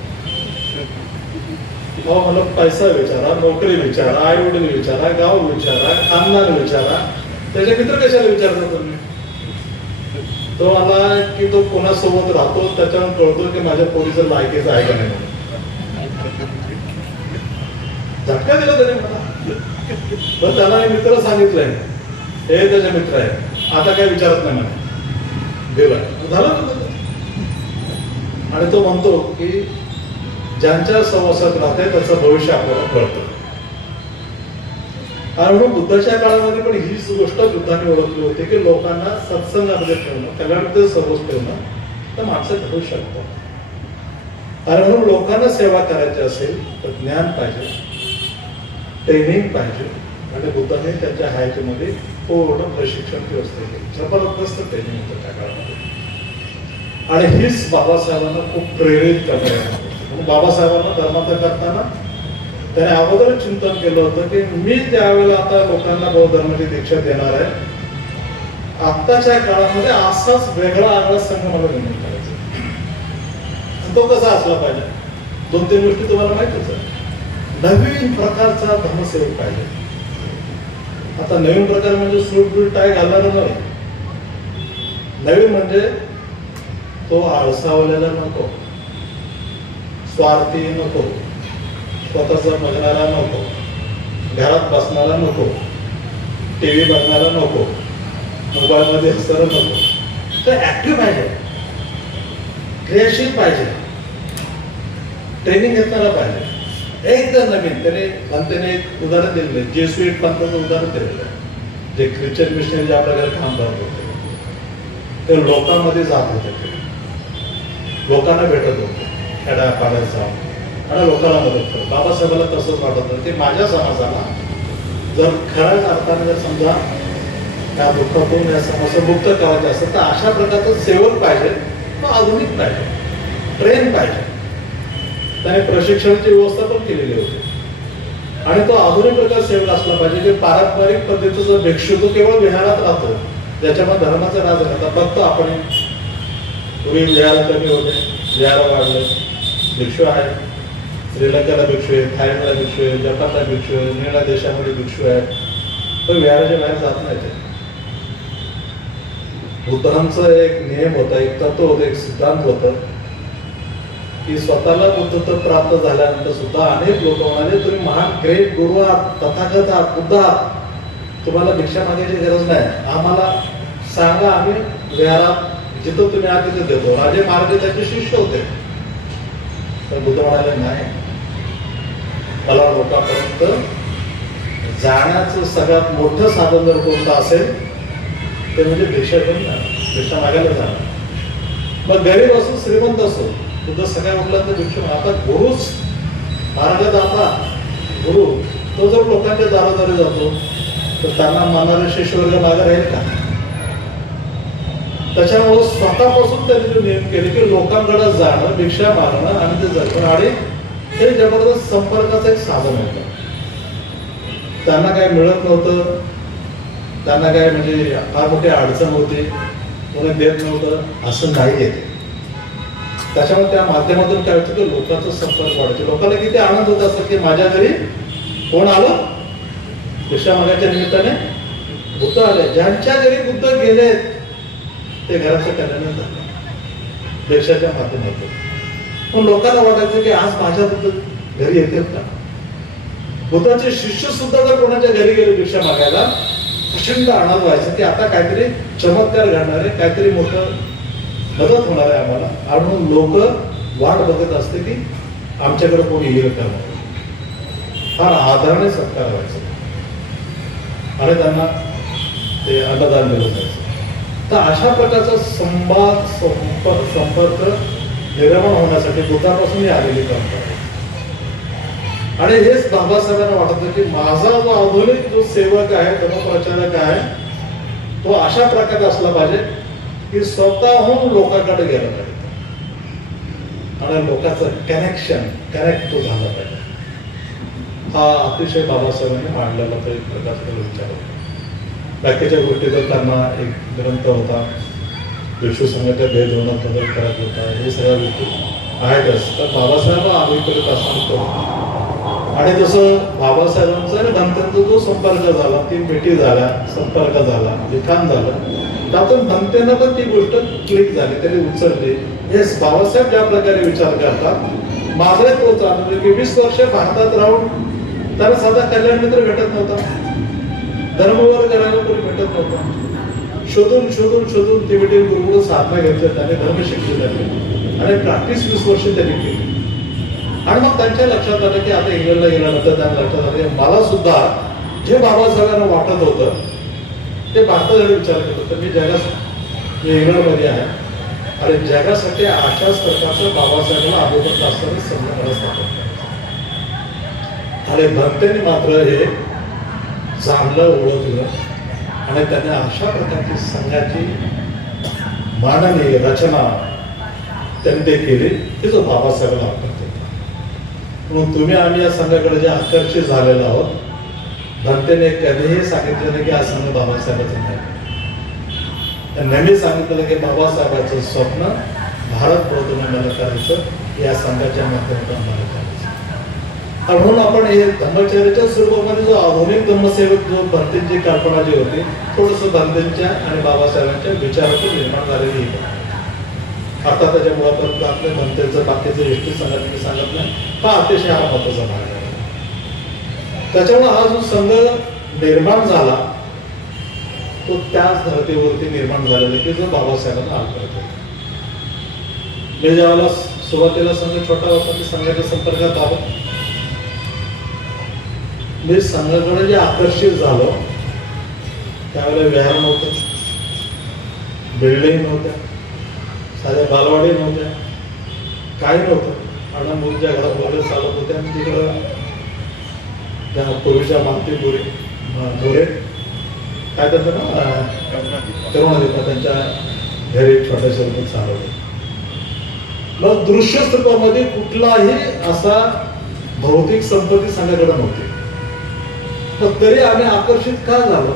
मला पैसा विचारा, नोकरी विचारा, आई वडील विचारा, गाव विचारा, खानदान विचारा, त्याचे मित्र कशाला विचारता तुम्ही? तो मला की तो कोणासोबत राहतो त्याच्यावर कळतो की माझ्या पोरीचं लायकीचं आहे का नाही. झटका दिला त्याने मला. पण त्याला मी मित्र सांगितलंय, हे त्याचे मित्र आहे, आता काय विचारत नाही मला, गेला झालं. आणि तो म्हणतो की ज्यांच्या सहवासात राहते त्याचं भविष्य आपल्याला कळतं. आणि म्हणून बुद्धाच्या काळामध्ये पण हीच गोष्ट बुद्धाने ओळखली होती की लोकांना सत्संगामध्ये ठेवणं, कल्याणामध्ये सर्वच ठेवणं तर माणसं ठरवू शकतात. आणि म्हणून लोकांना सेवा करायची असेल तर ज्ञान पाहिजे, ट्रेनिंग पाहिजे. आणि बुद्धाने त्यांच्या हयातीमध्ये पूर्ण प्रशिक्षण व्यवस्था केली, जबरदस्त ट्रेनिंग होतं त्या काळामध्ये. आणि हीच बाबासाहेबांना खूप प्रेरित करणारी. बाबासाहेबांना धर्मांतर करताना त्याने अगोदर चिंतन केलं होतं की मी ज्यावेळेला आता लोकांना बौद्ध धर्माची दीक्षा देणार आहे, आत्ताच्या काळामध्ये असाच वेगळा आगळा संघ मला निर्माण करायचा. तो कसा असला पाहिजे? 2-3 गोष्टी तुम्हाला माहितीच आहे. नवीन प्रकारचा धर्मसेवक पाहिजे. आता नवीन प्रकार म्हणजे सूट बीट टाय घालणारा नाही. नवीन म्हणजे तो आळसावलेला नको, स्वार्थी नको, स्वतःचा बघणारा नको, घरात बसणारा नको, टीव्ही बघणारा नको, मोबाईलमध्ये असणारा नको. तर ऍक्टिव्ह पाहिजे, क्रियाशील पाहिजे, ट्रेनिंग घेतणारा पाहिजे. एकदम नवीन. त्याने एक उदाहरण दिलेलं आहे, जेसुईट पंथाचं उदाहरण दिलेलं आहे. जे ख्रिश्चन मिशनरी आपल्याकडे काम करत होते ते लोकांमध्ये जात होते, लोकांना भेटत होते, खेड्या पाड्यात जाऊन आणि लोकांना मदत करत. बाबासाहेबांना तसंच वाटत होतं की माझ्या समाजाला जर खऱ्याच अर्थाने जर समजा या दुःखातून या समस्या मुक्त करायचं असेल तर अशा प्रकारचं सेवक पाहिजे, मग आधुनिक पाहिजे, ट्रेन पाहिजे. त्याने प्रशिक्षणाची व्यवस्था पण केलेली होती. आणि तो आधुनिक प्रकार सेवक असला पाहिजे की पारंपरिक पद्धतीचा भिक्षू तो केवळ विहारात राहतो, ज्याच्यामध्ये धर्माचा राज राहतात. बघतो आपण पूर्वी विहार कमी होते, विहार वाढले, भिक्षू आहे. श्रीलंकेला भिक्षू आहे, थायलंडला भिक्षू आहे, जपानला भिक्षू आहे, निळ्या देशामध्ये भिक्षू आहेत, पण विहाराच्या बाहेर जात नाही ते. बुद्धांचा एक नियम होता, एक तत्व होतं, एक सिद्धांत होतं की स्वतःला बुद्धत्व प्राप्त झाल्यानंतर सुद्धा अनेक लोक म्हणाले तुम्ही महान ग्रेट गुरु आहात, तथागत आहात, बुद्ध आहात, तुम्हाला भिक्षा मागायची गरज नाही, आम्हाला सांगा, आम्ही विहारात जिथं तुम्ही आहात तिथे देतो. राजे महाराज त्याचे शिष्य होते. तर बुद्ध म्हणाले नाही, मला लोकांपर्यंत जाण्याचं सगळ्यात मोठं साधन जर कोणतं असेल ते म्हणजे भिक्षा करून जाणं, भिक्षा मागायला जाणं. मग गरीब असो श्रीमंत असो, बुद्ध सगळ्या म्हटलं तर भिक्षा. आता गुरुच महाराज आता गुरु तो जर लोकांच्या दारोदारी जातो तर त्यांना मानणारे शिष्यवर्ग मागे राहील का? त्याच्यामुळे स्वतःपासून त्यांनी जो नियम केले की लोकांकडे जाणं, भिक्षा मागणं आणि ते जगणं, आणि हे जबरदस्त संपर्काचं एक साधन होतं. त्यांना काय मिळत नव्हतं, त्यांना काय म्हणजे फार मोठी अडचण होती, कोणी देत नव्हतं असं नाही येते. त्याच्यामुळे त्या माध्यमातून काय होतं की लोकांचा संपर्क वाढतो. लोकांना किती आनंद होत असतो की माझ्या घरी कोण आलं, भिक्षा मागायच्या निमित्ताने बुद्ध आले. ज्यांच्या घरी बुद्ध गेलेत ते घराचं कल्याण झालं भिक्षाच्या माध्यमातून. पण लोकांना वाटायचं की आज माझ्या बुद्ध घरी येतील का? बुद्धाचे शिष्य सुद्धा जर कोणाच्या घरी गेले भिक्षा मागायला, प्रचंड आनंद व्हायचा की आता काहीतरी चमत्कार घडणार आहे, काहीतरी मोठं मदत होणार आहे आम्हाला. आणि लोक वाट बघत असते की आमच्याकडे कोणी येईल का. फार आदराने सत्कार व्हायचा आणि त्यांना ते अन्नदान दिलं जायचं. तर अशा प्रकारचा संवाद संपर्क निर्माण होण्यासाठी बुद्धापासून ही आलेली परंपरा आहे. आणि हेच बाबासाहेबांना वाटत की माझा जो आधुनिक जो सेवक आहे, धर्मप्रचारक आहे, तो अशा प्रकारे असला पाहिजे की स्वतःहून लोकांकडे गेलं पाहिजे आणि लोकांचं कनेक्ट तो झाला पाहिजे. हा अतिशय बाबासाहेबांनी मांडलेला तो एक प्रकारचा विचार होता. बाकीच्या गोष्टी तर त्यांना एक ग्रंथ होता, भिक्षू संघाच्या भेद होणं बदल करत होता, हे सगळ्या गोष्टी आहेतच. तर बाबासाहेब आम्हीपर्यंत असं. आणि जसं बाबासाहेबांचा आणि भंतेंचा जो संपर्क झाला, ती भेटी झाला, संपर्क झाला, लिखाण झालं, त्यातून भंतेनं पण ती गोष्ट क्लिक झाली, त्यांनी उचलली. हेच बाबासाहेब ज्या प्रकारे विचार करतात, माझा तोच अनुभव की 20 वर्ष भारतात राहून त्याला साधा कल्याण मित्र भेटत नव्हता, धर्मवर करायला कोणी भेटत नव्हता. शोधून शोधून शोधून तिबेटियन गुरुकडून साधना घेतल्या, त्याने धर्म शिकले त्यांनी आणि प्रॅक्टिस 20 वर्ष त्यांनी केली. आणि मग त्यांच्या लक्षात आलं की आता इंग्लंडला गेल्यानंतर त्यांना लक्षात आलं की मला सुद्धा जे बाबासाहेबांना वाटत होतं ते भारतासाठी विचार करत होतं. मी इंग्लंडमध्ये आहे आणि जगासाठी अशाच प्रकारचं बाबासाहेबांना अभिमत असताना संघटना स्थापन आणि भक्तांनी मात्र हे जाणलं, ओळखलं आणि त्यांनी अशा प्रकारची संघाची मांडणी रचना त्यांनी ते केली की जो बाबासाहेबांना आवडत होता. म्हणून तुम्ही आम्ही या संघाकडे जे आकर्षित झालेलो आहोत, भक्तांनी कधीही सांगितलं नाही की हा संघ बाबासाहेबांचा नाही. नेहमी सांगितलं की बाबासाहेबांचं स्वप्न भारत बौद्धमंडळ करायचं, या संघाच्या माध्यमातून आम्हाला करायचं. म्हणून आपण हे धम्मचर्याच्या स्वरूपामध्ये जो आधुनिक धम्मसेवक जो भंतेंची कल्पना जी होती, थोडस भंतेंच्या आणि बाबासाहेबांच्या विचारातून निर्माण झालेली आहे. आता त्याच्या मुळापर्यंत आपल्या भंतेंचं बाकीचं एष्टी संघटने सांगत नाही, हा अतिशय हा महत्वाचा भाग आहे. त्याच्यामुळे हा जो संघ निर्माण झाला तो त्याच धर्तीवरती निर्माण झालेला की जो बाबासाहेबांना हाल करत होता. मी ज्यावेळेला सुरुवातीला संघ छोटा होता, मी संघाच्या संपर्कात आलो, मी संघाकडे जे आकर्षित झालो त्यावेळेला विहार नव्हतं, बिल्डिंग नव्हत्या, साध्या बालवाडी नव्हत्या, काही नव्हतं. आणि मुलीच्या घरात वगैरे चालत होत्या आणि तिकडं त्या पूर्वीच्या मागतीपुरी मोरे काय करतात ना, तरुण देतात त्यांच्या घरी छोट्याशा रूपात चालवलं. मग दृश्य स्वरूपामध्ये कुठलाही असा भौतिक संपत्ती संघाकडे नव्हती. पण तरी आम्ही आकर्षित का झालो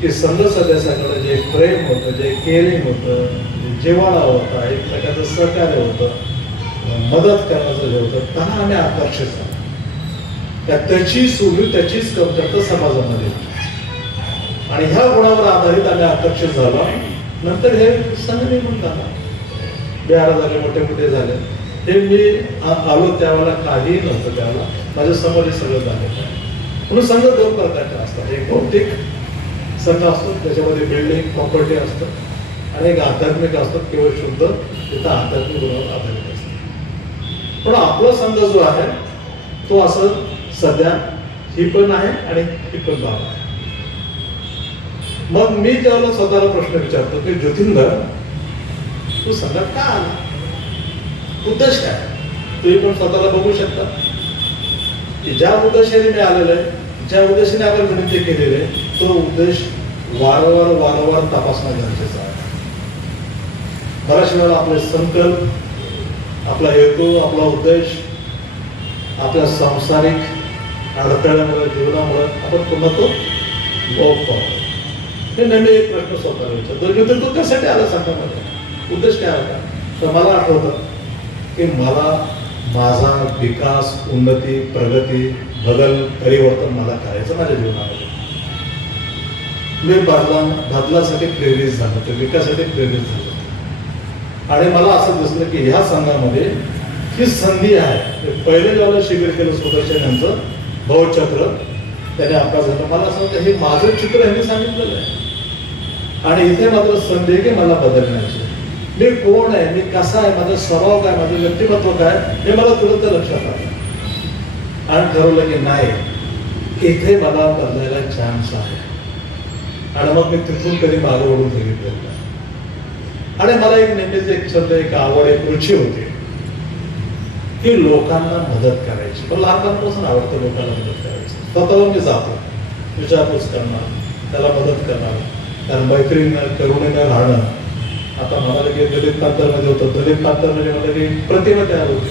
की संघ सदस्याकडे जे प्रेम होतं, जे केअरिंग होतं, जे जिव्हाळा होता, एक प्रकारचं सहकार्य होतं, मदत करण्याचं जे होतं, त्यांना आम्ही आकर्षित झालो. त्याची सुरू त्याचीच कमतरता समाजामध्ये होती. आणि ह्या गुणावर आधारित आम्ही आकर्षित झालो. नंतर हे संघ निर्माण झाला, 12 झाले, मोठे झाले. हे मी आलो त्यावेळेला काहीही नव्हतं. त्यावेळेला माझ्या समोर हे सगळं झालं. म्हणून संघ 2 प्रकारचे असतात. एक भौतिक संघ असतो, त्याच्यामध्ये बिल्डिंग प्रॉपर्टी असतं, आणि एक आध्यात्मिक असतो, केवळ शुद्ध तिथं आध्यात्मिक गुणावर आधारित असतं. पण आपला संघ जो आहे तो असं सध्या ही पण आहे आणि ही पण बाब आहे. मग मी त्यावेळेला स्वतःला प्रश्न विचारतो की ज्योतिंदर, तू संघात का आला? उद्देश काय? तुम्ही पण स्वतःला बघू शकता की ज्या उद्देशाने मी आलेलो आहे, ज्या उद्देशाने आपण विनंती केलेली आहे, तो उद्देश वारंवार तपासणं गरजेचं आहे. बऱ्याच वेळेला आपले संकल्प, आपला हेतू, आपला उद्देश आपल्या सांसारिक अडथळ्यामुळे, जीवनामुळे आपण पुन्हा तो लोप पाहतो. हे नेहमी एक प्रश्न स्वतःला विचारतो, तू कशासाठी आला संघामध्ये? उद्देश काय होता? तर मला आठवतं की मला माझा विकास, उन्नती, प्रगती, बदल, परिवर्तन मला करायचं माझ्या जीवनामध्ये. मी बदलासाठी प्रेरित झालो, ते विकासासाठी प्रेरित झालो. आणि मला असं दिसलं की ह्या संघामध्ये ही संधी आहे. पहिले जेव्हा शिबिर केलं सुदर्शन यांचं भवचक्र, त्याने अभ्यास झाला. मला असं वाटतं हे माझं चित्र यांनी सांगितलेलं आहे. आणि इथे मात्र संधी आहे की मला बदलण्याची. मी कोण आहे, मी कसा आहे, माझा स्वभाव काय, माझं व्यक्तिमत्व काय, हे मला तुरंत लक्षात आलं. आणि ठरवलं की नाही, इथे मला बदलायला चान्स आहे. आणि मग मी तिथून कधी मागे ओढून बघितलेलं. आणि मला एक नेहमीच एक छंद, एक आवड, एक रुची होती की लोकांना मदत करायची. पण लहानपणापासून आवडतं लोकांना मदत करायची. स्वतःहून मी जातो, विचारपूस करणार, त्याला मदत करणार. कारण मैत्रीनं, करुणेनं राहणं. आता म्हणाले की दलित कांतरमध्ये होतं, दलित कांतरमध्ये म्हटलं की प्रतिमा तयार होती.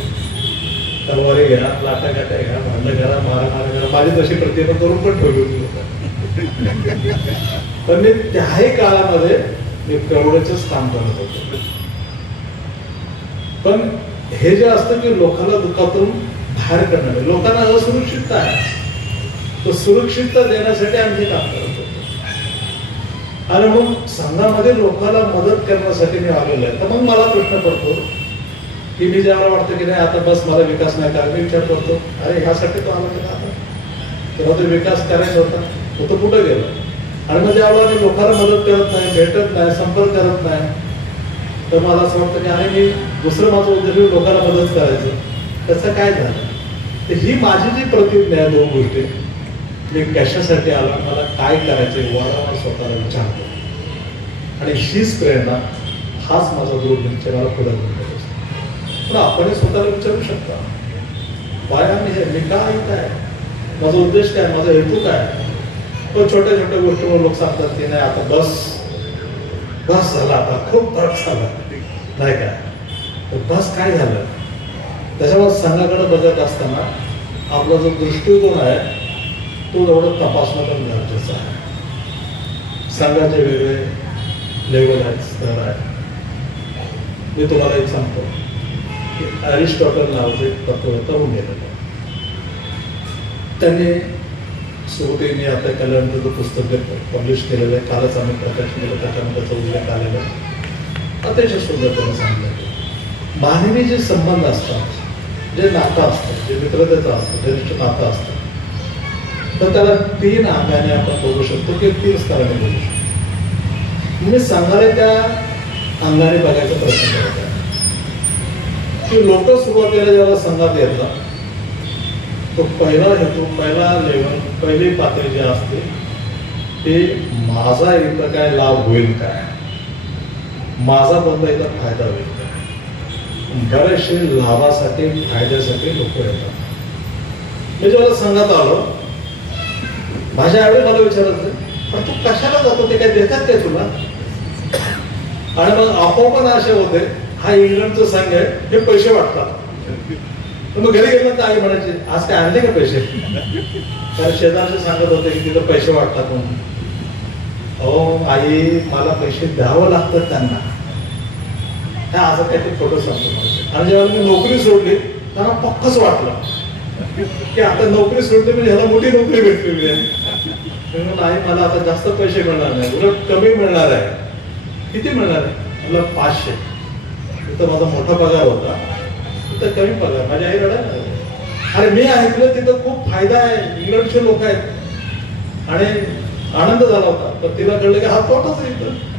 तलवारी घ्या, लाटा काट्या घ्या, भांडणं करा, मारा करा. माझी तशी प्रतिमा करून पण ठेवली होती लोक. पण मी त्याही काळामध्ये मी करुणेचंच काम करत होतो. पण हे जे असतं की लोकांना दुःखातून बाहेर करणारे, लोकांना असुरक्षितता आहे, तर सुरक्षितता देण्यासाठी आम्ही काम करत होतो. आणि मग संघामध्ये लोकांना मदत करण्यासाठी मी आलेलो आहे. तर मग मला प्रश्न पडतो की मी ज्यावेळेला वाटतं की नाही आता बस मला विकास नाही करायचा, मी विचार करतो अरे ह्यासाठी तो आला का आता? तेव्हा तो विकास करायचा होता, तो कुठं गेला? आणि मग ज्यावेळेला मी लोकांना मदत करत नाही, भेटत नाही, संपर्क करत नाही, तर मला असं वाटतं की अरे मी दुसरं माझं उद्देश लोकांना मदत करायचं, त्याचं काय झालं? तर ही माझी जी प्रतिज्ञा आहे, 2 गोष्टी, मी कशासाठी आला, मला काय करायचं वारंवार स्वतःला विचारतो. आणि हीच प्रेरणा, हाच माझा दृढनिश्चय मला पुढे घेऊन जातो. पण आपण स्वतःला विचारू शकता, काय आहे मी का ऐकत आहे, माझा उद्देश काय, माझा हेतू काय? पण छोट्या छोट्या गोष्टीवर लोक सांगतात की नाही आता बस झाला, आता खूप बस झाला, नाही काय? तर बस काय झालं? त्याच्यामुळे संघाकडे बघत असताना आपला जो दृष्टिकोन आहे तो एवढं तपासणं पण गरजेचं आहे. संघाचे वेगळे लेवल आहेत, स्तर आहे. मी तुम्हाला एक सांगतो की अरिस्टॉटल नावाचे एक तत्ववेत्ता होऊन गेलेलं. त्यांनी सुरुवातीने आपल्या कल्याणचं पुस्तक पब्लिश केलेलं आहे, कालच आम्ही प्रकाश केलं, त्याच्यामध्ये त्याचा उल्लेख आलेला आहे. अतिशय सुंदर त्यांनी सांगितलं, मानवी जे संबंध असतात, जे नातं असतं, जे मित्रतेचं असतं, जे नातं असतं, तर त्याला 3 अंगाने आपण बघू शकतो की 3 स्तराने बघू शकतो. मी सांगायला त्या अंगाने बघायचा प्रयत्न करत आहे की लोक सुरुवातीला जेव्हा संघात येतात, तो पहिला हेतू, पहिला लेवल, पहिली पातळी जी असते ते माझा इथं काय लाभ होईल काय, माझा बंद इथं फायदा होईल काय. बरेचसे लाभासाठी, फायद्यासाठी लोक येतात. मी जेव्हा संघात आलो, माझ्या आईने मला विचारलं, पण तू कशाला जातो, ते काय देतात काय तुला? आणि मग आपोआप असे होते, हा इंग्लंडचं संघ आहे, हे पैसे वाटतात. तर मग घरी गेलं तर आई म्हणायचे आज काय आणले का पैसे? तर शेजारचे सांगत होते की तिथं पैसे वाटतात म्हणून. अहो आई, मला पैसे द्यावं लागतं त्यांना. हा असं काहीतरी फोटो सांगतो. आणि जेव्हा मी नोकरी सोडली त्यांना पक्कच वाटलं की आता नोकरी सोडली म्हणजे ह्याला मोठी नोकरी भेटलेली आहे. आई मला आता जास्त पैसे मिळणार नाही, उलट कमी मिळणार आहे. किती मिळणार आहे? मला 500. तिथं माझा मोठा पगार होता, तिथं कमी पगार. माझी आई रडायला लागली. अरे मी ऐकलं तिथं खूप फायदा आहे, इंग्लंडचे लोक आहेत आणि आनंद झाला होता. पण तिला कळलं की हा तोटाच आहे इथं.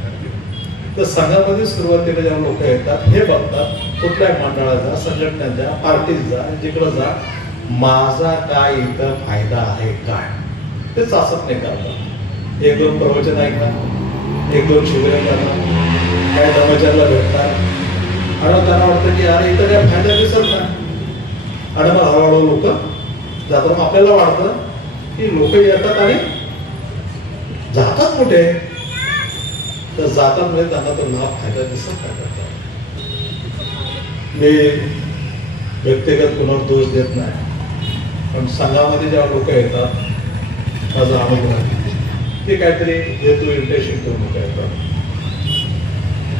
तर संघामध्ये सुरुवातीला जेव्हा लोक येतात हे बघतात कुठल्याही मंडळाचा, संघटनेच्या, पार्टीचा, जिकडं जा, माझा काय इथं फायदा आहे काय, ते चाचपणी करतात. 1-2 प्रवचन ऐकतात, 1-2 शिबिरं करतात, काय धर्मचाऱ्याला भेटतात आणि त्यांना वाटतं की अरे इथं काय फायदा दिसत नाही. आणि मग हळूहळू लोक जातात. मग आपल्याला वाटतं की लोक येतात आणि जातात कुठे, तर जातात म्हणजे त्यांना तो लाभ फायदा दिसत नाही. मी व्यक्तिगत कुणावर दोष देत नाही, पण संघामध्ये जेव्हा लोक येतात, माझा अनुभव आहे ते काहीतरी हेतू इंटेन्शन करून लोक येतात.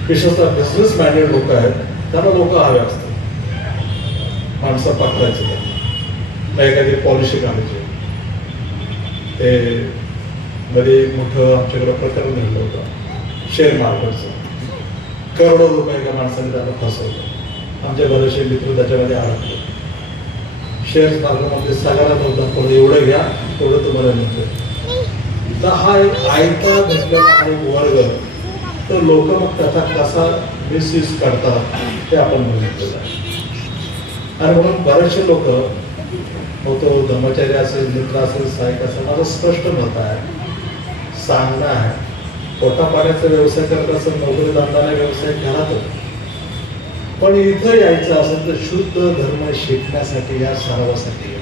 विशेषतः बिझनेस माइंडेड लोक आहेत, त्यांना लोक हवे असतात. माणसं पकडायचं त्यांना, एखादी पॉलिसी काढायची. ते मध्ये मोठं आमच्याकडे प्रकरण घडलं होतं शेअर मार्केटचं. करोडो रुपये एका माणसाने त्याला फसवलं. आमचे बरेचसे मित्र त्याच्यामध्ये अडकले. शेअर मार्केटमध्ये सगळ्याला नव्हतं, पण एवढं घ्या तेवढं तुम्हाला मिळतं. तर हा एक आयता भेटलेला हा एक वर्ग, तर लोक मग त्याचा कसा मिसयूज करतात ते आपण बघितलेलं आहे. आणि म्हणून बरेचसे लोक, मग तो धर्मचारी असेल, मित्र असेल, सहाय्यक असेल, माझं स्पष्ट मत आहे, सांगणं आहे, पोटापाण्याचा व्यवसाय करत असेल, नोकरी धंदाला व्यवसाय घरातच, पण इथं यायचं असेल तर शुद्ध धर्म शिकण्यासाठी, या सरावासाठी.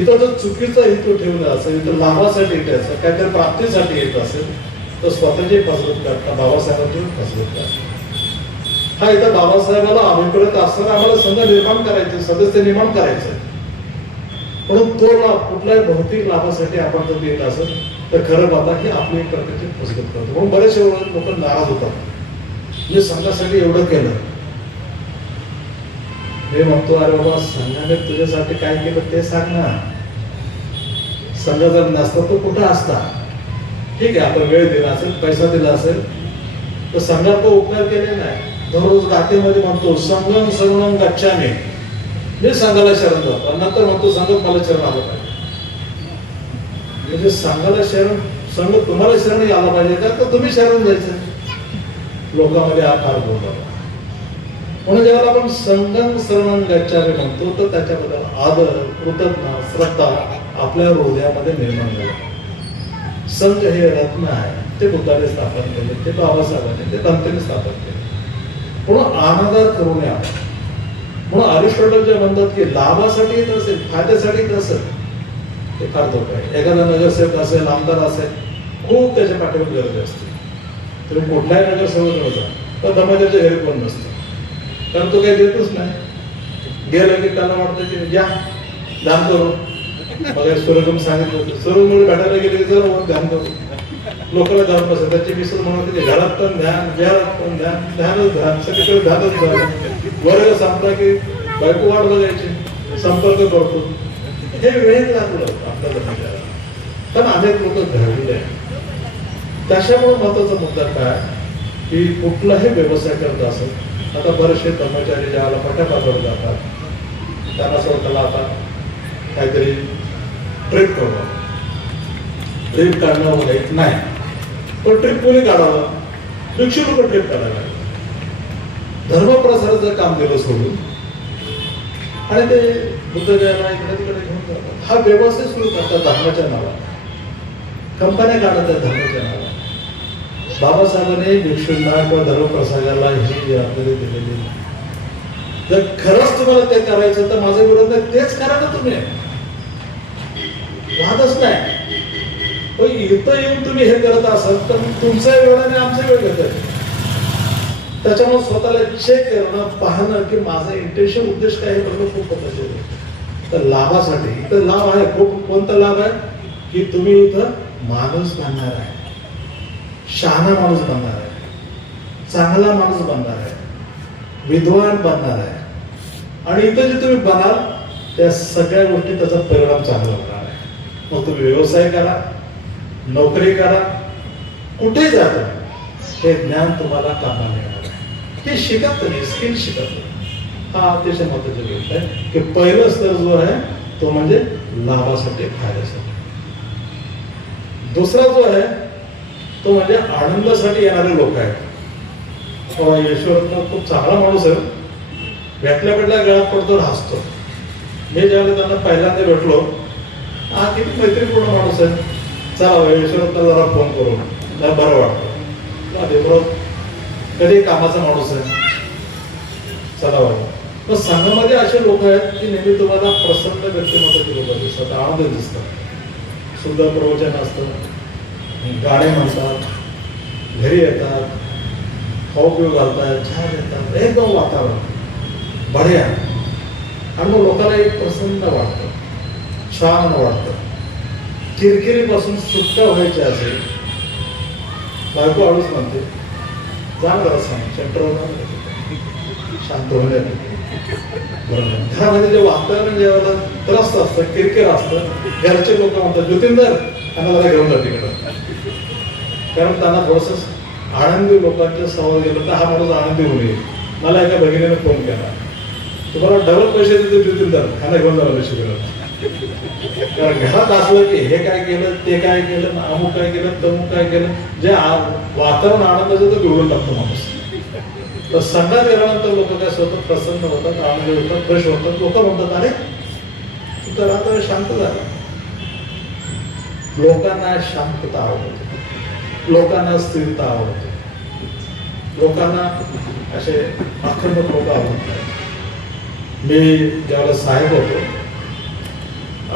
इथं जर चुकीचा हेतू ठेवला असेल, इथं लाभासाठी येत असेल, काहीतरी प्राप्तीसाठी येत असेल, तर स्वतःची फसवणूक करता, बाबासाहेबांची फसवणूक करता. हा इथं बाबासाहेबाला अभिप्रेत असताना आम्हाला संघ निर्माण करायचे, सदस्य निर्माण करायचे, म्हणून तो लाभ कुठल्याही भौतिक लाभासाठी आपण जर देत असेल तर खरं बाबा ही आपली एक प्रकारची फसवणूक करतो. म्हणून बरेचसे लोक नाराज होतात, मी संघासाठी एवढं केलं. मी म्हणतो अरे बाबा, संघाने तुझ्यासाठी काय केलं ते सांग ना. संघ जर नसता तो कुठं असता? ठीक आहे, आपण वेळ दिला असेल, पैसा दिला असेल, तर संघात तो उपकार केले नाही. दररोज गातेमध्ये म्हणतो संघम सर्वम गच्छामि, मी संघाला शरण जातो, नंतर म्हणतो संघ मला शरण आलं पाहिजे. म्हणजे संघाला शरण, संघ तुम्हाला शरण आला पाहिजे का, तर तुम्ही शरण जायचं. लोकांमध्ये हा फार गोंधळ आहे. म्हणून जेव्हा आपण संगम शरणं गच्छामि म्हणतो, तर त्याच्याबद्दल आदर, कृतज्ञता, श्रद्धा आपल्या हृदयामध्ये निर्माण झाला. संघ हे रत्न आहे, ते बुद्धाने स्थापन केले, ते बाबासाहेबांनी, ते दंतेने स्थापन केले. म्हणून आनंदात करू नये. म्हणून अरिस्टॉटल जे म्हणतात की लाभासाठी येत असेल, फायद्यासाठी येत असेल, ते फार धोका आहे. एखादा नगरसेवक असेल, आमदार असेल, खूप त्याच्या पाठीवर गरज असते. तुम्ही कुठल्याही नगरसेवक जा, तर धर्माच्या घरी कोण नसतं, कारण तो काही देतच नाही. गेलं की त्याला वाटतं की या दान करू. मग सूर्यगम सांगितलं होतं, सूर्यमुळे भेटायला गेले की जरा ध्यान करू. लोकांना ध्यान बसत, त्याची मिसळ म्हणत की घरात पण ध्यान, घरात पण ध्यान, ध्यानच ध्यान, सगळीकडे ध्यानच ध्यान. वर्ग संपला की बायको वाट बघायची, संपर्क करतो. हे वेळ लागलं आपल्या धर्माच्या, कारण अनेक लोक घडलेले आहेत. त्याच्यामुळे महत्वाचा मुद्दा काय की कुठलाही व्यवसाय करत असेल, आता बरेचसे कर्मचारी ज्याला पटापावर जातात, त्यांना असं वाटतं आता काहीतरी ट्रिप करू. ट्रिप काढणं वगैरे नाही, पण ट्रिप कोणी काढावं? 100 लोक ट्रिप काढायला धर्मप्रसाराचं काम दिलं सोडून, आणि ते बुद्धगयाला इकडे तिकडे घेऊन जातात. हा व्यवसाय सुरू करतात धर्माच्या नावाला, कंपन्या काढतात धर्माच्या नावाला. बाबासाहेबांनी भिक्षूंना किंवा धर्मप्रसाराला ही जबाबदारी दिलेली. जर खरंच तुम्हाला ते करायचं तर माझा विरोध नाही, तेच करा ना तुम्ही, वादच नाही. पण इथं येऊन तुम्ही हे करत असाल तर तुमचा वेळ आणि आमचा वेळ घेत आहे. त्याच्यामुळे स्वतःला चेक करणं, पाहणं की माझा इंटेन्शन उद्देश काय हे बरोबर खूप महत्त्वाचं आहे. तर लाभासाठी इथं लाभ आहे. कोणता लाभ आहे की तुम्ही इथं माणूस बनणार आहे, शहाणा माणूस बनणार आहे, चांगला माणूस बनणार आहे, विद्वान बनणार आहे. आणि इथं जे तुम्ही बनाल त्या सगळ्या गोष्टी त्याचा परिणाम चांगला होणार आहे. मग तुम्ही व्यवसाय करा, नोकरी करा, कुठे जातो हे ज्ञान तुम्हाला कामाला येणार आहे. हे शिकत नाही, स्किल शिकत नाही. हा अतिशय महत्वाची गोष्ट आहे की पहिलं स्तर जो आहे तो म्हणजे लाभासाठी, फायद्यासाठी. दुसरा जो आहे तो म्हणजे आनंदासाठी येणारे लोक आहेत. यशवंत खूप चांगला माणूस आहे, भेटल्या गळ्यात पडतो, हसतो. मी ज्यावेळेला त्यांना पहिल्यांदा भेटलो, हा किती मैत्रीपूर्ण माणूस आहे, चला यशवंतला जरा फोन करू, मला बरं वाटतं. देवराव कधी कामाचा माणूस आहे, चला बाबा. मग संघामध्ये असे लोक आहेत की नेहमी तुम्हाला प्रसन्न व्यक्तिमत्वाचे लोक दिसतात, आनंद दिसतात, सुंदर प्रवचन असतं, गाणे म्हणतात, घरी येतात, खाऊ पिऊ घालतात, चहा देतात, एकदम वातावरण बढिया. आणि मग लोकांना एक प्रसन्न वाटतं, छान वाटतं. किरकिरीपासून सुटका व्हायची असेल, बायको आडूच म्हणते, जा जरा सांग सेंटरवर शांत होण्यासाठी. घरामध्ये जे वातावरण जेव्हा त्रस्त असतं, किरकिर असतं, घरचे लोक म्हणतात ज्योतिंदर त्यांना जरा घेऊन जा तिकडं. कारण त्यांना थोडस आनंदी लोकांच्या सहवास गेलं तर हा माणूस आनंदी होऊन येईल. मला एका भगिनीने फोन केला, तुम्हाला डबल पैसे देतो ज्योतिंदर, त्यांना घेऊन जाणार शिबिरात. कारण घरात असलं की हे काय केलं, ते काय केलं, अमुक काय केलं, तमुक काय केलं, जे वातावरण आनंदाचं तर बिघडून टाकतो माणूस. तर संघात गेल्यानंतर लोक काय स्वतः प्रसन्न होतात, आनंदी होतात, फ्रेश होतात. लोक म्हणतात अरे तुझं रात्र शांत झालं. लोकांना शांतता आवडते, लोकांना स्थिरता आवडते, लोकांना असे अखंड लोक आवडतात. मी ज्यावेळेला साहेब होतो,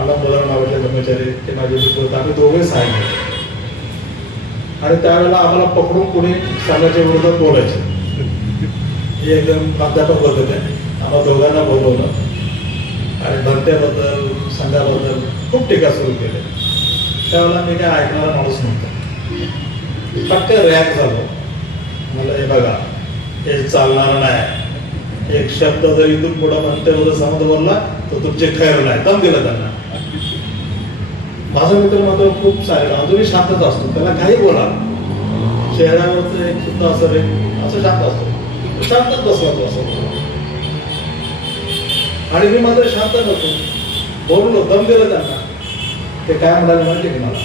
आनंद नावाचे कर्मचारी ते माझे मित्र होते, आम्ही दोघे साहेब होतो. आणि त्यावेळेला आम्हाला पकडून कोणी संघाच्या विरोधात बोलायचे. एकदम प्राध्यापक होते, आम्हाला दोघांना बोलवलं आणि भरत्याबद्दल, संघाबद्दल खूप टीका सुरू केली. त्यावेळेला मी काय ऐकणारा माणूस नव्हता, पटकन रॅक झालो. मला हे बघा, हे चालणार नाही, एक शब्द जर इथून पुढे म्हणते समज बोलला तर तुमचे खैर नाही, दम दिला त्यांना. माझा मित्र मात्र खूप सारे अजूनही शांतच असतो, त्याला काही बोला, शहरावरचं एक सुद्धा असं रे असं शांत असतो, शांतच बसला तो असं. आणि मी मात्र शांत नव्हतो, बोललो, दम दिलं त्यांना. ते काय म्हणाले माहिती की मला,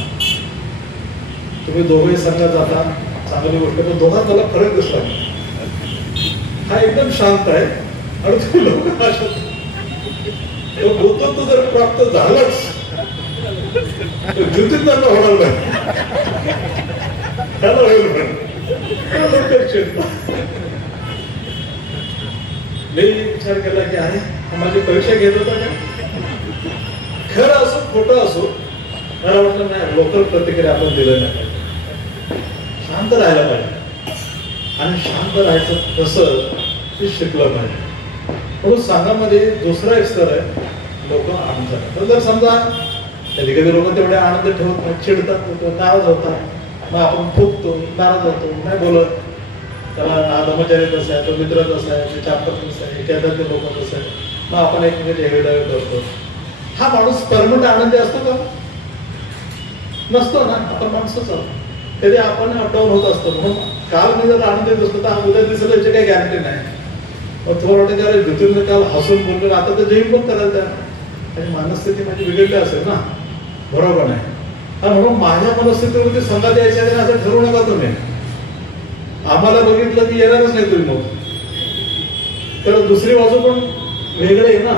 तुम्ही दोघे संघात जाता, चांगली गोष्ट, पण दोघात मला फरक दिसला. हा एकदम शांत आहे आणि तुम्ही लोक बोलतो तो जर प्राप्त झालाच ज्योतिंदांना होणार नाही, त्याला होईल पण मी विचार केला की अरे माझी परीक्षा घेत होता का, खरं असो खोटं असो. मला वाटलं नाही, लोकल प्रतिक्रिया आपण दिलं नाही, शांत राहायला पाहिजे. आणि शांत राहायचं कसं ते शिकलं पाहिजे. म्हणून संघामध्ये दुसरा एक स्तर आहे, लोक आनंद. तर जर समजा कधी कधी लोक तेवढे आनंद ठेवत नाही, चिडतात, नाराज होतात, मग आपण फुकतो, नाराज होतो, नाही बोलत. त्याला हा धर्मचारी कसं आहे, तो मित्र कसा आहे, ते चाप्टर कसं आहे, केंद्रातले लोक कसं आहे, मग आपण एकमेकांचे हेवेदावे करतो. हा माणूस परमनंट आनंदी असतो का? नसतो ना. आपण माणसंच आहोत, कधी आपण अपडाऊन होत असतो. म्हणून काल मी जर आनंदीत असतो तर उद्या दिसत याची काही गॅरंटी नाही. मग थोडं वाटतं त्याला ज्योतिर्न काल हसून बोललो, आता तर जेईन पण करायला त्या आणि मनस्थिती माझी बिघडली असेल ना, बरोबर नाही. म्हणून माझ्या मनस्थितीवरती संघात यायच्या आणि असं ठरवू नका तुम्ही. आम्हाला बघितलं की येणारच नाही तुम्ही. मग तर दुसरी बाजू पण वेगळे आहे ना.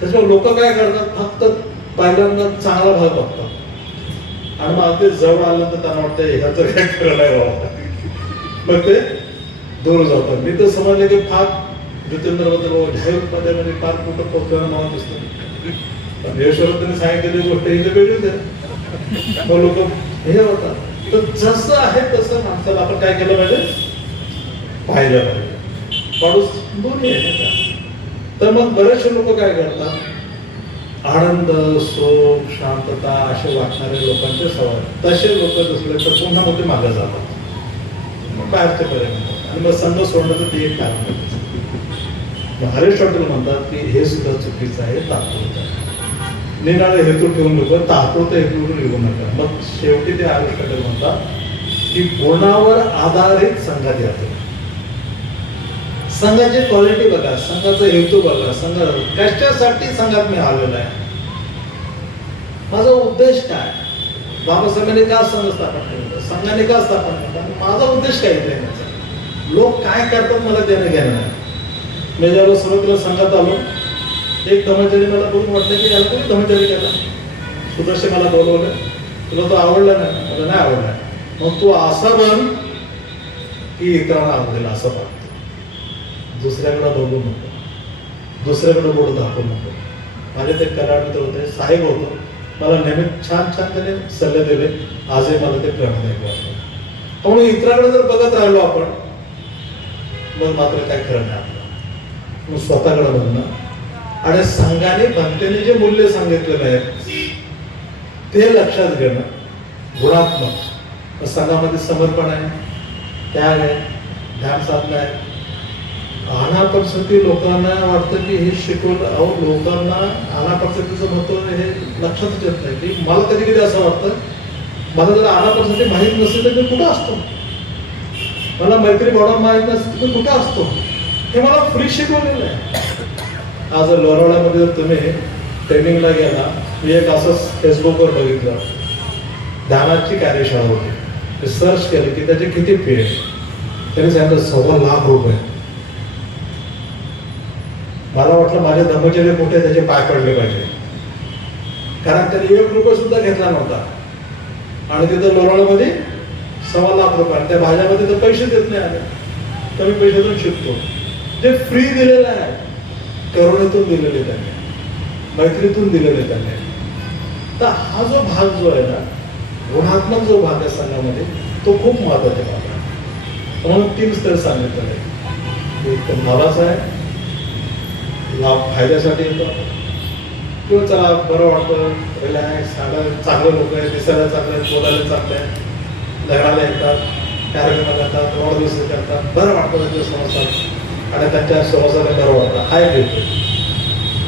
त्याच्यामुळे लोक काय करतात, फक्त पहिल्यांदा चांगला भाग बघतात आणि मग अगदी जवळ आलं तर त्यांना वाटतं ह्याचं काय खरं नाही बाबा, मग ते दूर जातात. मी तर समजले की फार ज्योतिंद्रबद्दल जाहीरमध्ये म्हणजे फार कुठं पोहोचल्यानं मला दिसतं. पण यशवंतांनी सांगितलेली गोष्ट ही तर वेगळीच आहे. मग लोक हे होतात. तर जसं आहे तसं माणसाला आपण काय केलं पाहिजे, पाहिलं पाहिजे. माणूस दोन्ही आहे ना त्या. तर मग बरेचसे लोक काय करतात, आनंद, सुख, शांतता असे वाटणारे लोकांचे सवय, तसे लोक दिसले तर पुन्हा मोठे मागे जातात, मग बाहेरचे पर्यंत, आणि मग संघ सोडण्याचं ते एक कारण आहे. अरिस्टॉटल म्हणतात की हे सुद्धा चुकीचं आहे, तात्पुरतं आहे. निराळे हेतू ठेवून लोक तात्पुरतं हेतूवर येऊ नका. मग शेवटी ते अरिस्टॉटल म्हणतात की गुणावर आधारित संघात यातो. संघाची क्वालिटी बघा, संघाचा हेतू बघा, संघ कशासाठी संघात मी आलेलो आहे, माझा उद्देश काय, बाबासाहेबांनी का संघ स्थापन केलं, संघाने का स्थापन केलं, माझा उद्देश काय देण्याचा, लोक काय करतात मला देणं घेणं नाही. मी ज्यावेळेला सुरुवातीला संघात आलो, एक धर्मचारी मला बघून वाटलं की याला कोणी धर्मचारी केला. सुदर्शन मला बोलवलं, तुला तो आवडला नाही, मला नाही आवडला. मग तू असा बन की इतरांना आवडेल असं पाहतो, दुसऱ्याकडे बघू नको, दुसऱ्याकडे बोलू दाखवू नको. माझे ते कराड मित्र होते, साहेब होतो, मला नेहमी छान छान त्याने सल्ले दिले, आजही मला ते प्रेरणादायक वाटतं. म्हणून इतरांकडे जर बघत राहिलो आपण, मग मात्र काय खरं नाही आपलं. मग स्वतःकडे बघणं आणि संघाने भक्तीने जे मूल्य सांगितलेले आहेत ते लक्षात घेणं, गुणात्मक. संघामध्ये समर्पण आहे, त्याग आहे, ध्यान साधना आहे. अनापरिस्थिती लोकांना वाटतं की हे शिकवलं, अहो लोकांना अनापरिस्थितीचं महत्व हे लक्षातच येत नाही. की मला कधी कधी असं वाटतं, मला जर अनापरिस्थिती माहीत नसेल तर मी कुठं असतो, मला मैत्री भावना माहीत नसेल तर मी कुठं असतो, हे मला फ्री शिकवलेलं आहे. आज लोणावळ्यामध्ये जर तुम्ही ट्रेनिंगला गेला, मी एक असंच फेसबुकवर बघितलं, ध्यानाची कार्यशाळा होती. ते सर्च केलं की त्याचे किती फी आहे, त्यांनी सांगितलं 1.25 लाख रुपये. मला वाटलं माझे धर्मचर्य मोठे, त्याचे पाय पडले पाहिजे, कारण त्यांनी 1 रुपये सुद्धा घेतला नव्हता. आणि तिथं लोणावळ्यामध्ये 1.25 लाख रुपये, त्या भाज्यामध्ये तर पैसे देत नाही, आले कमी पैशातून शिकतो. जे फ्री दिलेलं आहे, करुणेतून दिलेले त्यांनी, मैत्रीतून दिलेले त्यांनी. तर हा जो भाग जो आहे ना, गुणात्मक जो भाग आहे संघामध्ये, तो खूप महत्वाचा भाग आहे. म्हणून 3 स्तर सांगितलेलं आहे. एक तर लाभाचा आहे, लाभ फायद्यासाठी येतो, किंवा चला बरं वाटतं, रिलॅक्स, चांगले लोक आहेत, दिसायला चांगले आहेत, बोलायला चांगले आहेत, लग्नाला येतात, कार्यक्रमाला येतात, वाढदिवस करतात, बरं वाटतं त्यांच्या संसार, आणि त्यांच्या सहवासाला बरं वाटतं, हा एक येतो.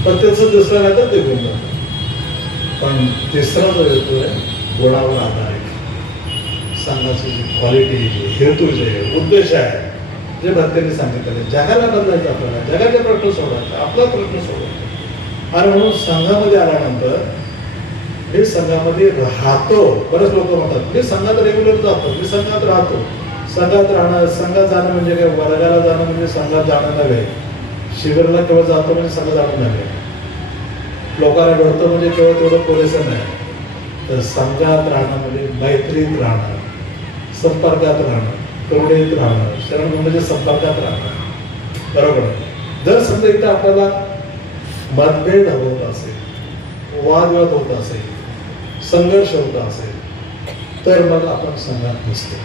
पण त्याचं दुसरं नाही तर ते गुण जातं. पण तिसरा जो येतोय गुणावर आधारित, संघाची जी क्वालिटी, हेतू जे उद्देश आहे, जे भक्तांनी सांगितलेले, जगाला बदलायचं, आपल्याला जगाचे प्रश्न सोडवायचा, आपला प्रश्न सोडवायचा. आणि म्हणून संघामध्ये आल्यानंतर मी संघामध्ये राहतो. बरेच लोक म्हणतात मी संघात रेग्युलर जातो, मी संघात राहतो. संघात राहणं, संघात जाणं म्हणजे काय, वर्गाला जाणं म्हणजे संघात जाणं नव्हे, शिबिराला केवळ जातो म्हणजे संघ जाणं नव्हे, लोकांना घडतं म्हणजे केवळ तेवढं पुरेसं नाही. तर संघात राहणं म्हणजे मैत्रीत राहणं, संपर्कात राहणं, करुणेत राहणं, शरण म्हणजे संपर्कात राहणं. बरोबर. जर समजा इथं आपल्याला मतभेद होत असेल, वादविवाद होत असेल, संघर्ष होत असेल, तर मग आपण संघात नसतो.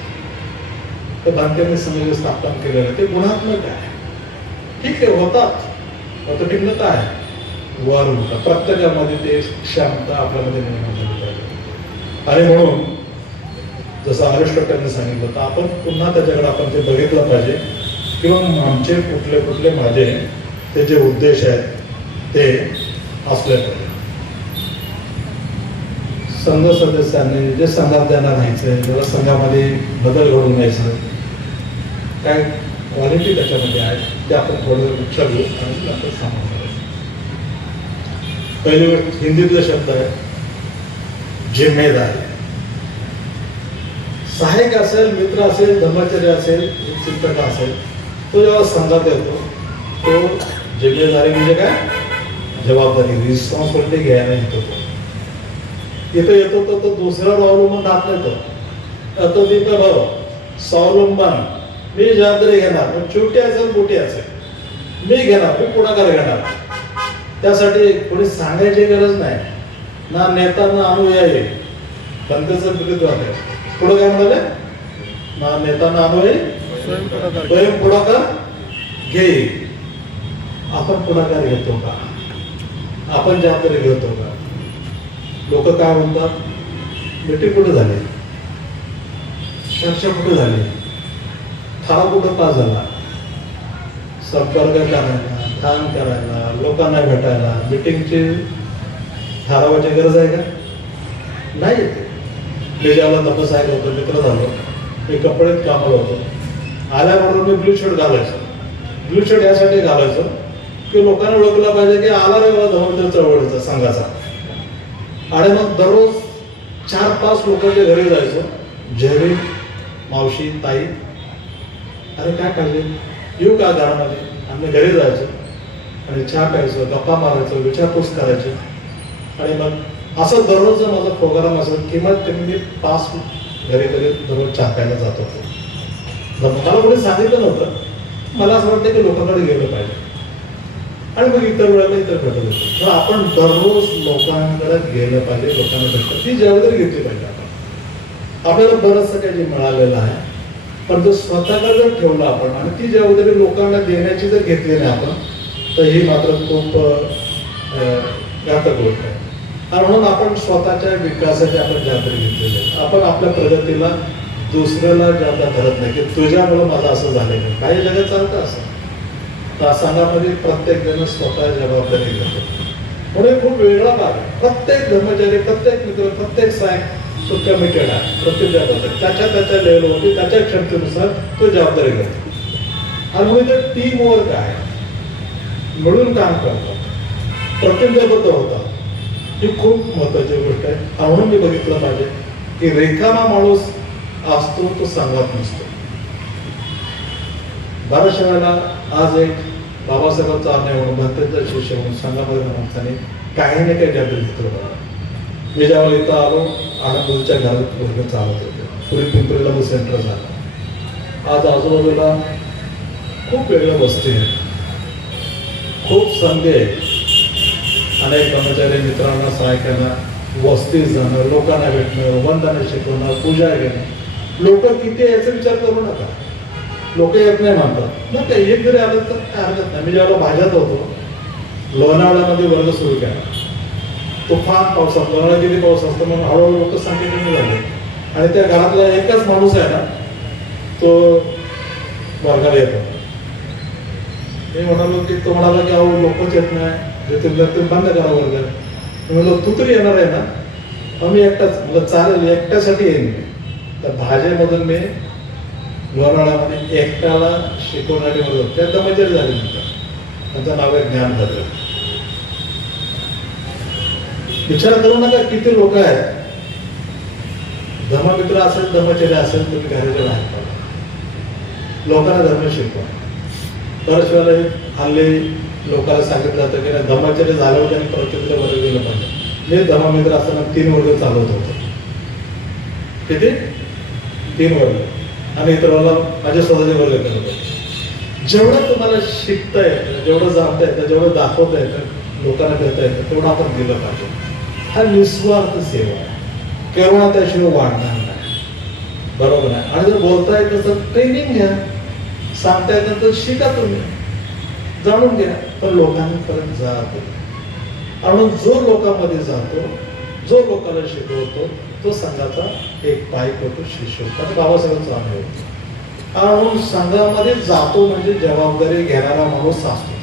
तर भारतीयांनी संघ स्थापन केलेलं ते गुणात्मक आहे. ठीक आहे, होतात, आता भिन्नता आहे, वर होता, प्रत्येकामध्ये ते क्षमता आपल्यामध्ये निर्माण झाली पाहिजे. आणि म्हणून जसं अरिस्टॉटलने सांगितलं, तर आपण पुन्हा त्याच्याकडे आपण ते बघितलं पाहिजे, किंवा आमचे कुठले कुठले माझे ते जे उद्देश आहेत ते असले पाहिजे. संघ सदस्यांनी जे संघात त्यांना राहायचं, ज्याला संघामध्ये बदल घडून घ्यायचं, काय क्वालिटी त्याच्यामध्ये आहे ते आपण थोडं लक्षात घेऊ आणि नंतर सांगू. पहिली गोष्ट हिंदीतला शब्द आहे जिम्मेदारी. सहाय्यक असेल, मित्र असेल, धर्मचर्य असेल, चिंतक असेल, तो जेव्हा संघात येतो तो जिम्मेदारी म्हणजे काय, जबाबदारी, रिस्पॉन्सिबिलिटी घ्यायला येतो. इथं येतो तो दुसऱ्यावर अवलंबून राहत नाही. तो आता तिथं भाऊ स्वावलंबन, मी जबाबदारी घेणार, पण छोटी असेल मोठी असेल, मी घेणार, मी पुढाकार घेणार. त्यासाठी कोणी सांगायची गरज नाही, ना नेता ना अनुयायी, पण त्याचं विरुद्ध आहे. पुढं काय म्हणाले, ना नेता ना अनुयायी, स्वयं पुढाकार घे. आपण पुढाकार घेतो का? आपण जबाबदारी घेतो का? लोक काय म्हणतात, मीटिंग कुठे झाली, चर्चा कुठे झाली, ठराव कुठे पास झाला, संपर्क करायला, काम करायला, लोकांना भेटायला मीटिंगची ठरावाची गरज आहे का? नाही येते. मी ज्याला नमस्कार होतो, मित्र झालो, मी कपड्यात कामाला होतो, आल्याबरोबर मी ब्लू शर्ट घालायचो. ब्लू शर्ट यासाठी घालायचो की लोकांना ओळखलं पाहिजे की आला रे बाबा धर्मेंद्र चळवळीचा संघाचा. आणि मग दररोज 4-5 लोकांच्या घरी जायचो. झेरी, मावशी, ताई, अरे काय काढले, येऊ का घरामध्ये? आम्ही घरी जायचो आणि चहा प्यायचो, गप्पा मारायचो, विचारपूस करायची. आणि मग असं दररोज माझा प्रोग्राम असेल किंमत कमी 5 घरी दररोज चहा प्यायला जात होतो. मला कोणी सांगितलं नव्हतं, मला असं वाटतं की लोकांकडे गेलं पाहिजे. आणि मग इतर वेळेला इतर भेटत होतो. तर आपण दररोज लोकांकडे गेलं पाहिजे, लोकांना भेटतं, ती जबाबदारी घेतली पाहिजे. आपल्याला बरंचसं काही जे मिळालेलं आहे, पण जर स्वतःकडे जर ठेवलं आपण आणि ती जबाबदारी लोकांना देण्याची जर घेतली नाही आपण, तर ही मात्र खूप घातक गोष्ट आहे. आणि म्हणून आपण स्वतःच्या विकासाची आपण जबाबदारी घेतलेली आहे. आपण आपल्या प्रगतीला दुसऱ्याला जबाबदार धरत नाही की तुझ्यामुळं माझं असं झालेलं आहे. काही जगात चालतं असं. तर संघामध्ये प्रत्येक जण स्वतः जबाबदारी घेतो. म्हणून खूप वेगळा भाग आहे. प्रत्येक कर्मचारी, प्रत्येक मित्र, प्रत्येक सहाय्यक तो कमिटेड आहे. प्रत्येक जबाबदारी त्याच्या लेवलवरती, त्याच्या क्षमतेनुसार तो जबाबदारी घेतो. आणि म्हणून ते टीम वर्क आहे, मिळून काम करतात, प्रतिज्ञाबद्ध होतात. ही खूप महत्वाची गोष्ट आहे. म्हणून मी बघितलं पाहिजे की रेखामा माणूस असतो तो संघात नसतो. बऱ्याचशा वेळेला आज एक बाबासाहेबांचा आज्ञा म्हणून भक्तांचा शिष्य म्हणून संघामध्ये माणसाने काही ना काही जबाबदारी घेतलं. मी ज्यावेळेला इथं आलो, आनंदच्या घरात वर्ग चालत होते. पूर्वी पिंपरीला मग सेंटर झालं. आज आजूबाजूला खूप वेगळ्या वस्ती आहेत, खूप संधी आहेत. अनेक कर्मचारी मित्रांना, सहायकांना वस्तीत जाणं, लोकांना भेटणं, वंदना शिकवणं, पूजा घेणं. लोक किती याचा विचार करू नका. लोक येत नाही म्हणतात ना, काही एक जरी आलं तर काय हरकत नाही. मी ज्यावेळेला भाज्यात होतो, लोणावळ्यामध्ये वर्ग सुरू केला. तुफान पाऊस असतो, लोणावळ्यात किती पाऊस असतो, म्हणून हळूहळू लोक संख्या कमी झाली. आणि त्या घरातला एकच माणूस आहे ना, तो वर्गाला येतो. मी म्हणालो की तो म्हणाला की अहो लोकच येत नाही, तुम्ही बंद करा वर्ग. म्हणलो तू तरी येणार आहे ना? मी एकटाच. मला चालेल, एकट्यासाठी येईन मी. तर भाज्यामधून मी लोणावळ्यामध्ये एकट्याला शिकवणारी वर्ग, त्या दमचरी झाली म्हणतात. त्यांचं नाव आहे ज्ञानभद्र. विचार करू नका किती लोक आहेत. धर्ममित्र असेल, धर्मचर्य असेल, तुम्ही घराच्या बाहेर पडा, लोकांना धर्म शिकवा. बऱ्याच वेळेला हल्ली लोकांना सांगितलं जातं की नाही धर्माचर्य झालं होतं आणि प्रत्येकाला वर्ग गेलं पाहिजे. मी धर्ममित्र असताना 3 वर्ग चालवत होतो. किती? 3 वर्ग. आणि इतरांना माझ्या स्वतःचे वर्ग करत होतो. जेवढं तुम्हाला शिकता येतं, जेवढं जाणता येतं, जेवढं दाखवता येतं, लोकांना देता येतं, तेवढं आपण दिलं पाहिजे. हा निस्वार्थ सेवा आहे. केवळ त्याशिवाय वाढणार नाही. बरोबर आहे. आणि जर बोलता येत तर ट्रेनिंग घ्या, सांगता येतं तर शिका, तुम्ही जाणून घ्या, पण लोकांपर्यंत जा तुम्ही. आणि जो लोकांमध्ये जातो, जो लोकांना शिकवतो, तो संघाचा एक पाईक होतो, शिष्य होतो. आणि बाबासाहेबांचा अनुभव होतो. म्हणून संघामध्ये जातो म्हणजे जबाबदारी घेणारा माणूस असतो.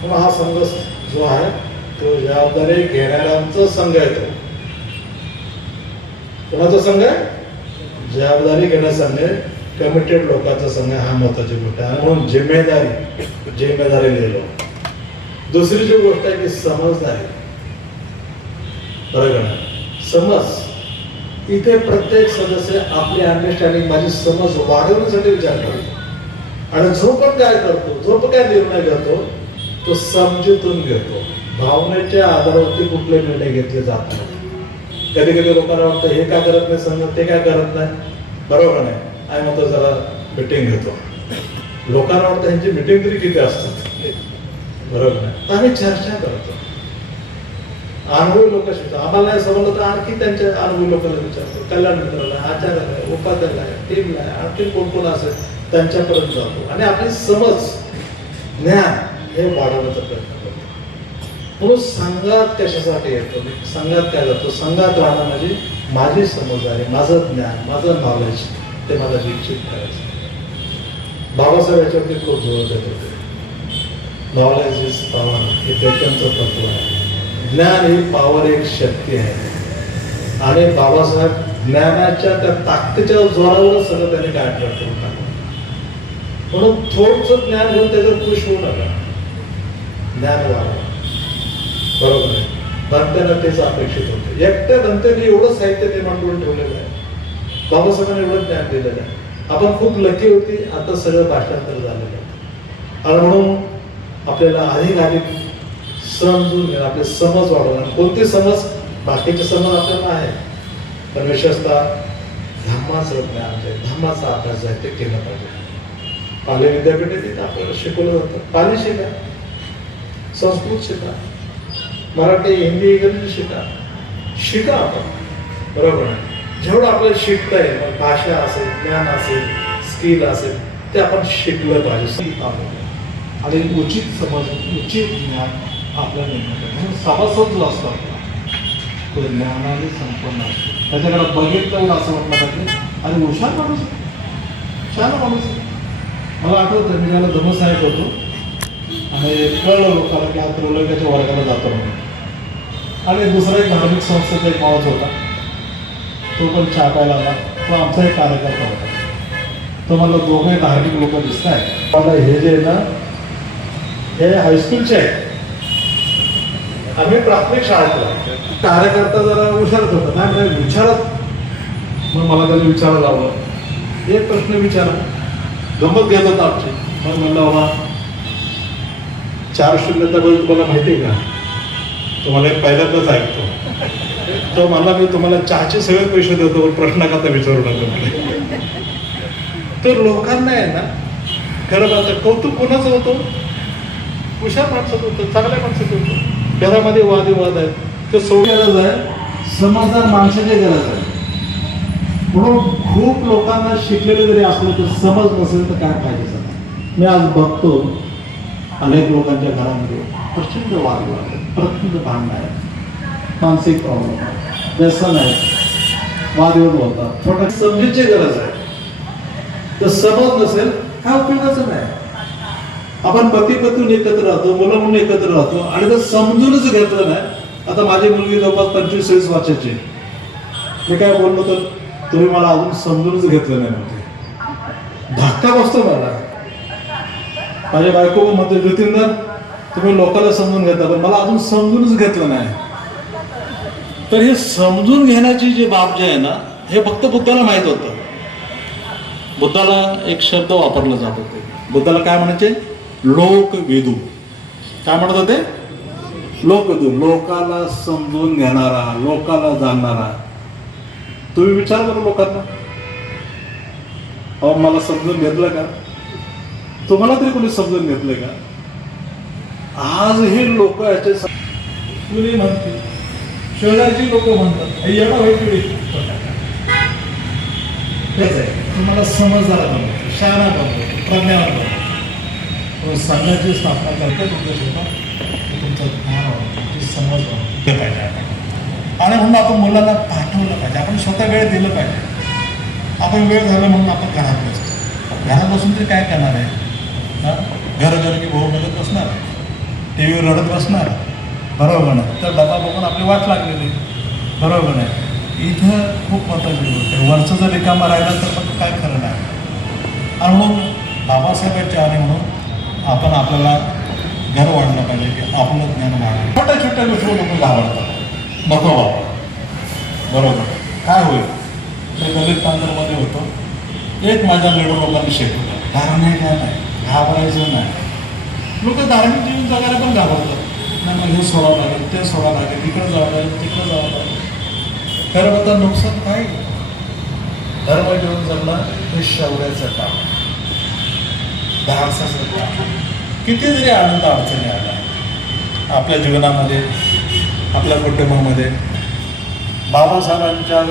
म्हणून हा संघ जो आहे तो जबाबदारी घेणाऱ्यांचा संघ आहे. तो कोणाचा संघ आहे? जबाबदारी घेण्याचा संघ आहे, कमिटेड लोकांचा संघ आहे. हा महत्वाची गोष्ट आहे. म्हणून जिम्मेदारी लिहिलो. दुसरी जी गोष्ट आहे की समजदारी. बरोबर आहे. समज. इथे प्रत्येक सदस्य आपली अंडरस्टँडिंग, माझी समज वाढवण्यासाठी विचार करतो. आणि जो पण काय करतो, जो पण काय निर्णय घेतो, तो समजूतून घेतो. भावनेच्या आधारावरती कुठले निर्णय घेतले जात नाही. कधी कधी लोकांना वाटतं हे काय करत नाही संघ, ते काय करत नाही. बरोबर नाही. आणि मग तो जरा मिटिंग घेतो. लोकांना वाटतं ह्यांची मिटिंग तरी किती असतात. बरोबर नाही. आम्ही चर्चा करतो. अनुभवी लोक शिकतो. आम्हाला नाही समजलं तर आणखी त्यांच्या अनुभवी लोकांना विचारतो. कल्याण मित्राला, आचार्याला, उपाध्याला, टीमला, आणखी कोण कोण असेल त्यांच्यापर्यंत जातो आणि आपली समज ज्ञान हे वाढवण्याचा प्रयत्न करतो. म्हणून संघात कशासाठी येतो, संघात काय जातो, संघात राहणं म्हणजे माझी समज आहे, माझं ज्ञान, माझं नॉलेज ते मला विकसित करायचं. बाबासाहेब याच्यावरती खूप जोर देत होते. नॉलेज इज पॉवर हे बेकनचं तत्व आहे. ज्ञान ही पॉवर, एक शक्ती आहे. आणि बाबासाहेब ज्ञानाच्या त्या ताकदीच्या जोरावर सगळं त्यांनी काय करून टाकलं. म्हणून थोडंसं ज्ञान घेऊन त्याच्यावर खुश होऊ नका, ज्ञान वाढवा. बरोबर आहे. धनतेनं तेच अपेक्षित होते. एकट्या धनतेने एवढं साहित्य निर्माण करून ठेवलेलं आहे, बाबासाहेबांनी एवढं ज्ञान दिलेलं आहे. आपण खूप लकी होती, आता सगळं भाषांतर झालेलं आहे. आणि म्हणून आपल्याला अधिक समजून घेणं, आपले समज वाढवणं. कोणती समज, बाकीचे समज आपल्याला आहे, पण विशेषतः धर्माचं ज्ञान आहे, धर्माचा अभ्यास आहे, ते केलं पाहिजे. पाली विद्यापीठ तिथे आपल्याला शिकवलं जातं. पाली शिका, संस्कृत शिका, मराठी, हिंदी, इंग्रजी शिका आपण. बरोबर आहे. जेवढं आपल्याला शिकता येईल, मग भाषा असेल, ज्ञान असेल, स्किल असेल, ते आपण शिकलं पाहिजे. आणि उचित समज, उचित ज्ञान आपल्याला निर्माण. म्हणून सभासद जो असतो आपला, तो ज्ञानाने संपन्न असतो. त्याच्याकडे बघितलं असं म्हटलं पाहिजे. आणि हुशार माणूस, छान माणूस. मला आठवतं मी त्याला धर्मसाहेब होतो आणि कळलं लोकांना की हा त्रिलोक्याच्या वर्गाला जातो म्हणून. आणि दुसरा एक धार्मिक संस्थेचा एक माणूस होता, तो पण चहा प्यायला आला. तो आमचा एक कार्यकर्ता होता. तो मला दोघे धार्मिक लोक दिसत आहे. मला हे जे आहे ना, हे हायस्कूलचे आहे, आम्ही प्राथमिक शाळेतला. कार्यकर्ता जरा हुशारच होता. नाही विचारत, मग मला त्याला विचारायला लावलं, एक प्रश्न विचारा. गंमत घेत होता आमची. मग म्हणलं बाबा 4-0 तुम्हाला माहिती आहे का? तुम्हाला एक पहिल्यांदाच ऐकतो. तो म्हणला मी तुम्हाला चहाचे सगळे पैसे देतो, पण प्रश्न का विचारू नका. तर लोकांना आहे ना, खरं पाहतं कौतुक कोणाचं होतं? हुशार माणसाचं होतं, चांगल्या माणसाचं होतं. घरामध्ये वादविवाद आहेत, ते गरज आहे, समजदार माणसाची गरज आहे. म्हणून खूप लोकांना शिकलेले जरी असलं तर समज नसेल तर काय पाहिजे. मी आज बघतो अनेक लोकांच्या घरामध्ये प्रचंड वादविवाद आहेत, प्रचंड भांडणं आहेत, मानसिक प्रॉब्लेम आहे, व्यसन आहे, वादविवाद होतात. छोट्या समजीची गरज आहे. तर समज नसेल काय उपयोगाचं नाही. आपण पती पत्नी एकत्र राहतो, मुलं म्हणून एकत्र राहतो, आणि जर समजूनच घेतलं नाही. आता माझी मुलगी जवळपास 25-26 वर्षाची. मी काय बोललो तर तुम्ही मला अजून समजूनच घेतलं नाही म्हणते. धक्का बसतो मला. माझ्या बायको म्हणते ज्योतिंदर तुम्ही लोकांना समजून घेता, पण मला अजून समजूनच घेतलं नाही. तर हे समजून घेण्याची जी बाब जे आहे ना, हे फक्त बुद्धाला माहित होतं. बुद्धाला एक शब्द वापरला जात होते. बुद्धाला काय म्हणायचे? लोकविदू. काय म्हणत होते? लोकविदू. लोकाला समजून घेणारा, लोकाला जाणणारा. तुम्ही विचार करू लोकांना, अहो मला समजून घेतलं का? तुम्हाला तरी कोणी समजून घेतलंय का? आज हे लोक याचे मुली म्हणते, शेजारची लोक म्हणतात एवढा वाईट तुम्हाला समजदार बनवतो, शहाणा बनवतो, प्रज्ञावान बनवतो. संघाची स्थापना करतात उद्देश होता तुमचं ज्ञान वाढवतो, तुमची समज वाढवतो पाहिजे. आणि म्हणून आपण मुलांना पाठवलं पाहिजे, आपण स्वतः वेळ दिलं पाहिजे. आपण वेळ झाला म्हणून आपण घरात बसतो. घरात बसून तरी काय करणार आहे? घरोघरी भाऊ बघत बसणार, टी व्हीवर रडत बसणार, बरोबर नाही? तर डबा बघून आपली वाट लागलेली, बरोबर नाही? इथं खूप महत्त्वाची गोष्ट आहे. वरचं जर रिकामा राहिला तर मग काय खरं नाही. आणि म्हणून बाबासाहेबांच्या आणि म्हणून आपण आपल्याला घर वाढलं पाहिजे की आपलं ज्ञान वाढलं. छोट्या छोट्या गोष्टी लोक घाबरतात, नको बाबा, बरोबर काय होईल? मी दलित तांदूळमध्ये होतो. एक माझ्या लीडर लोकांनी शिकवलं, धार्मिक नाही, घाबरायचं नाही. लोक धार्मिक जीवन जगायला पण घाबरतात. नाही मग हे सोडावं लागेल, ते सोडावं लागेल, इकडं जावं लागेल, तिकडं जावं लागेल. खरं होता नुकसान काय? धर्म घेऊन जगणं हे शौर्याचं काम, धाडसाचं काम. किती जरी आनंद अडचणी आला आपल्या जीवनामध्ये, आपल्या कुटुंबामध्ये, बाबासाहेबांच्या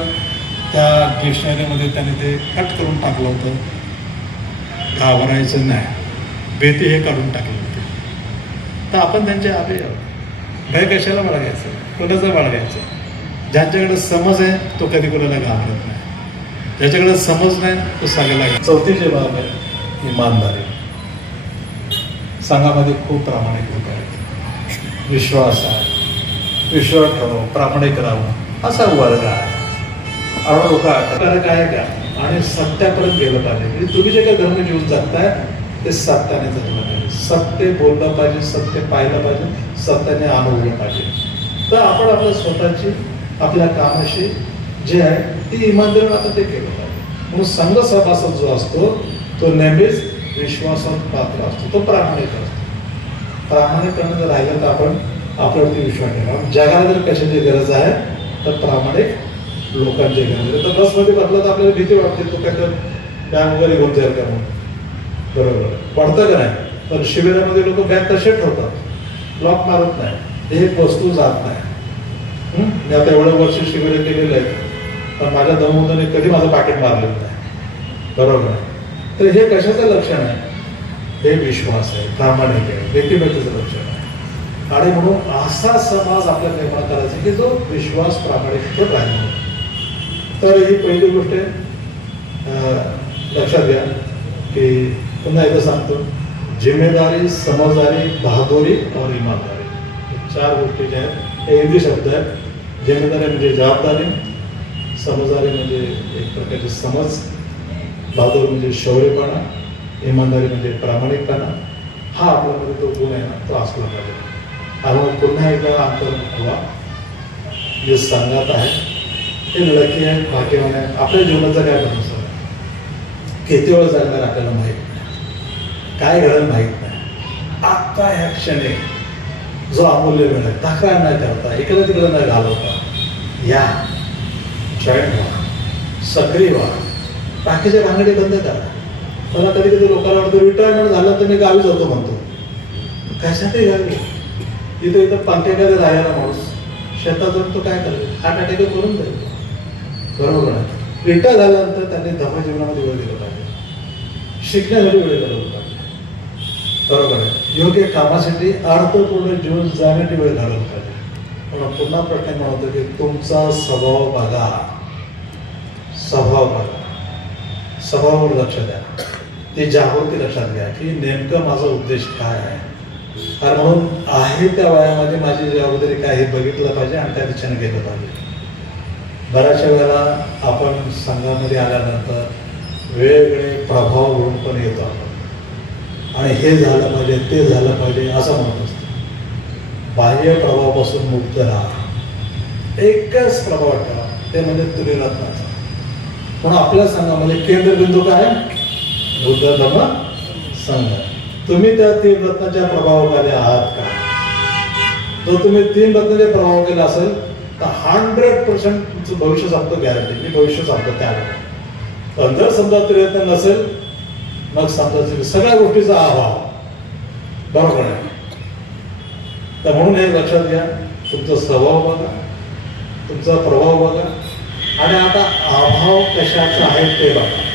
त्या डिक्शनरीमध्ये त्यांनी ते कट करून टाकलं होतं. घाबरायचं नाही, भीती हे काढून टाकली होती. तर आपण त्यांचे आबे आहोत. भय कशाला बाळगायचं, कोणाचं बाळगायचं? ज्यांच्याकडे समज आहे तो कधी कोणाला घाबरत नाही, ज्याच्याकडे समज नाही तो सगळ्याला. चौथी जी बाब आहे इमानदारी. संघामध्ये खूप प्रामाणिक लोक आहेत, विश्वास आहे, विश्वास ठेवावं, प्रामाणिक राहावं असा वर्ग आहे. आपण लोक कारक आहे का आणि सत्यापर्यंत गेलं पाहिजे. म्हणजे तुम्ही जे काही धर्म घेऊन जगताय ते सत्याने जगलं पाहिजे, सत्य बोललं पाहिजे, सत्य पाहिलं पाहिजे, सत्याने अनुभवलं पाहिजे. तर आपण आपल्या स्वतःची आपल्या कामाशी जे आहे ती इमानदारीने आपण ते केलं पाहिजे. म्हणून संघ सभासद जो असतो तो नेहमीच विश्वासात पात्र असतो, तो प्रामाणिक असतो. प्रामाणिकपणे जर राहिलं तर आपण आपल्यावरती विश्वास ठेवा. जगाला जर कशाची गरज आहे तर प्रामाणिक लोकांची गरज आहे. तर बसमध्ये बसलं तर आपल्याला भीती वाटते, तो काय तर बॅग वगैरे घेऊन जाईल का म्हणून. बरोबर पडतं का नाही? पण शिबिरामध्ये लोक बॅग तसे ठेवतात, लॉक मारत नाही, एक वस्तू जात नाही. मी आता एवढ्या वर्ष शिबिर केलेलं आहे, पण माझ्या दमोदने कधी माझं पाकिट मारलेलं नाही. बरोबर. तर हे कशाचं लक्षण आहे? हे विश्वास आहे, प्रामाणिक आहे, व्यक्तिमत्वाचं लक्षण आहे. आणि म्हणून असा समाज आपल्याला निर्माण करायचा की जो विश्वास प्रामाणिक राहील. तर ही पहिली गोष्ट लक्षात घ्या की पुन्हा एकदा सांगतो, जिम्मेदारी, समजदारी, बहादुरी और ईमानदारी. चार गोष्टी ज्या आहेत हे हिंदी शब्द आहेत. जिम्मेदारी म्हणजे जबाबदारी, समजदारी म्हणजे एक प्रकारची समज, बहादुरी म्हणजे शौर्यपणा, इमानदारी म्हणजे प्रामाणिकपणा. हा आपल्यामध्ये तो गुण आहे ना, तो असला पाहिजे. आणि पुन्हा एकदा अंतर हवा जे सांगत आहे ते लढकी आहे, भाग्यवान आहे. आपल्या जीवनाचा काय भरोसा आहे? किती वेळ जाणार आपल्याला माहीत नाही, काय घडेल माहीत नाही. आत्ता ह्या क्षणी जो अमूल्य वेळ आहे तक्रार न करता, इकडे तिकडे न घालवता या जॉईंट व्हा, सक्रिय व्हा, बाकीच्या भांगडी बंद करा. मला कधी कधी लोकांना वाटतं रिटायरमेंट झालं तर मी गावी जातो म्हणतो. कशातही गावी इथं पंख्याकडे राहायला माणूस शेतात जाऊन तो काय करेल? हार्ट अटॅक करून जाईल. बरोबर आहे. रिटायर झाल्यानंतर त्यांनी धर्म जीवनामध्ये वेळ दिला पाहिजे, शिकण्यासाठी वेळ घालवला पाहिजे. बरोबर आहे. योग्य कामासाठी अर्थपूर्ण जीवन जगण्यासाठी वेळ घालवला पाहिजे. पण पुन्हा प्रश्न म्हणतो की तुमचा स्वभाव बघा, स्वभाव बघा, स्वभावावर लक्ष द्या, ती जागृती लक्षात घ्या की नेमकं माझा उद्देश काय आहे. आणि म्हणून आहे त्या वयामध्ये माझी जबाबदारी काय हे बघितलं पाहिजे आणि त्या दिशेने गेलं पाहिजे. बऱ्याचशा वेळेला आपण संघामध्ये आल्यानंतर वेगवेगळे प्रभाव घेऊन पण येतो आपण, आणि हे झालं पाहिजे, ते झालं पाहिजे असं म्हणत असतो. बाह्य प्रभावापासून मुक्त राहा, एकच प्रभाव ठेवा, ते म्हणजे त्रिरत्नाचा. म्हणून आपल्या संघामध्ये केंद्रबिंदू काय? बुद्ध धम्म संघ. तुम्ही त्या तीन रत्नाच्या प्रभावाखाली आहात का? जर तुम्ही तीन रत्नाच्या प्रभावाखाली असेल तर 100% तुमचं भविष्य सांगतो, गॅरंटी. मी भविष्य सांगतो त्यावेळेला. पण जर समजा त्रिरत्न नसेल मग समजायचं सगळ्या गोष्टीचा अभाव. बरोबर आहे. तर म्हणून हे लक्षात घ्या, तुमचा स्वभाव बघा, तुमचा प्रभाव बघा, आणि आता अभाव कशाचा आहे ते बघा.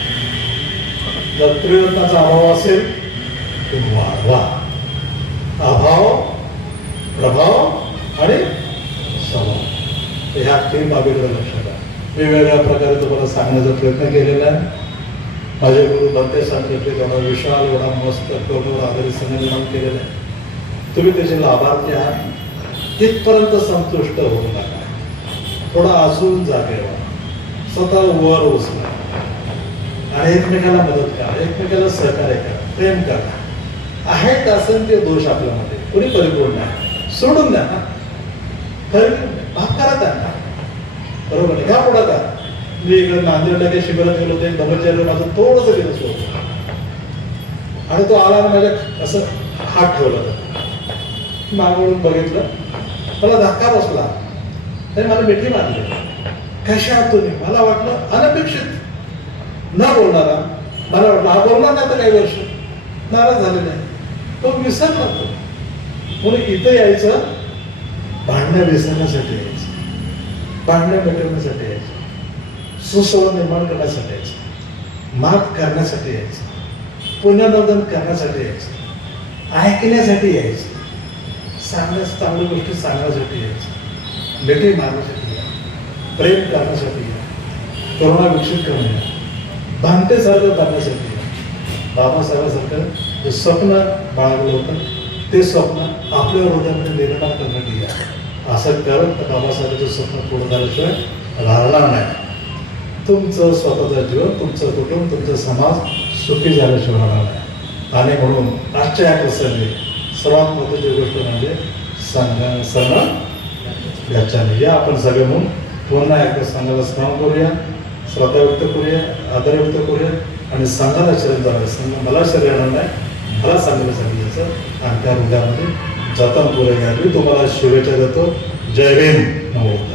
जर त्रिरत्नाचा अभाव असेल तर वाढवा. अभाव, प्रभाव आणि स्वभाव, ह्या तीन बाबीकडे लक्ष द्या. वेगवेगळ्या प्रकारे तुम्हाला सांगण्याचा प्रयत्न केलेला आहे. माझे गुरु भंते सांगितले त्यांना विशाल एवढा मस्त करोनावर आधारित संघटन केलेलं आहे. तुम्ही त्याचे लाभार्थी आहात. तिथपर्यंत संतुष्ट होऊ नका, थोडा अजून जागे व्हा, स्वतः वर उचला आणि एकमेकाला मदत करा, एकमेकाला सहकार्य करा, प्रेम करा. आहेत असं ते दोष आपल्यामध्ये कोणी परिपूर्ण आहे, सोडून द्या ना, भाग करा त्यांना. बरोबर आहे. ह्या पुढं का मी इकडे नांदेडला काही शिबिरात गेलो होते, धर्मचार्य माझं थोडंसं दिवस होतं आणि तो आला माझ्या असं हात ठेवला होता, मागवून बघितलं, मला धक्का बसला, तरी मला मिठी मारली. कशा आहात तुम्ही? मला वाटलं अनपेक्षित न बोलणारा, मला वाटलं हा बोलणार नाही तर काही वर्ष, नाराज झाले नाही, तो विसरला तो. म्हणून इथं यायचं भांडणं विसरण्यासाठी यायचं, भांडणं मिटवण्यासाठी यायचं, सुसंवाद निर्माण करण्यासाठी यायचं, माफ करण्यासाठी यायचं. पुनर्नोंदण करण्यासाठी यायचं, ऐकण्यासाठी यायचं, चांगल्या गोष्टी सांगण्यासाठी यायचं, मिठी मारण्यासाठी या, प्रेम करण्यासाठी या, करुणा विकसित करून या, भांतेसारखं करण्यासाठी या. बाबासाहेबांसारखं जे स्वप्न बाळगलं होतं ते स्वप्न आपल्या हृदयामध्ये निर्माण करण्यासाठी या. असं करत तर बाबासाहेबांचं स्वप्न पूर्ण झाल्याशिवाय राहणार नाही. तुमचं स्वतःचं जीवन, तुमचं कुटुंब, तुमचा समाज सुखी झाल्याशिवाय राहणार नाही. आणि म्हणून आजच्या या प्रसंगी सर्वात महत्त्वाची गोष्ट म्हणजे सण याच्याने या आपण सगळे म्हणून पुन्हा एकदा संघाला स्मरण करूया, श्रद्धा व्यक्त करूया, आदर व्यक्त करूया आणि संघाला शरण जाणार. संघ मला शरण येणार नाही, मला सांगायला सांगितलं आणि त्या हृदयामध्ये जतन करूया. मी तुम्हाला शुभेच्छा देतो. जय भीम. नमो.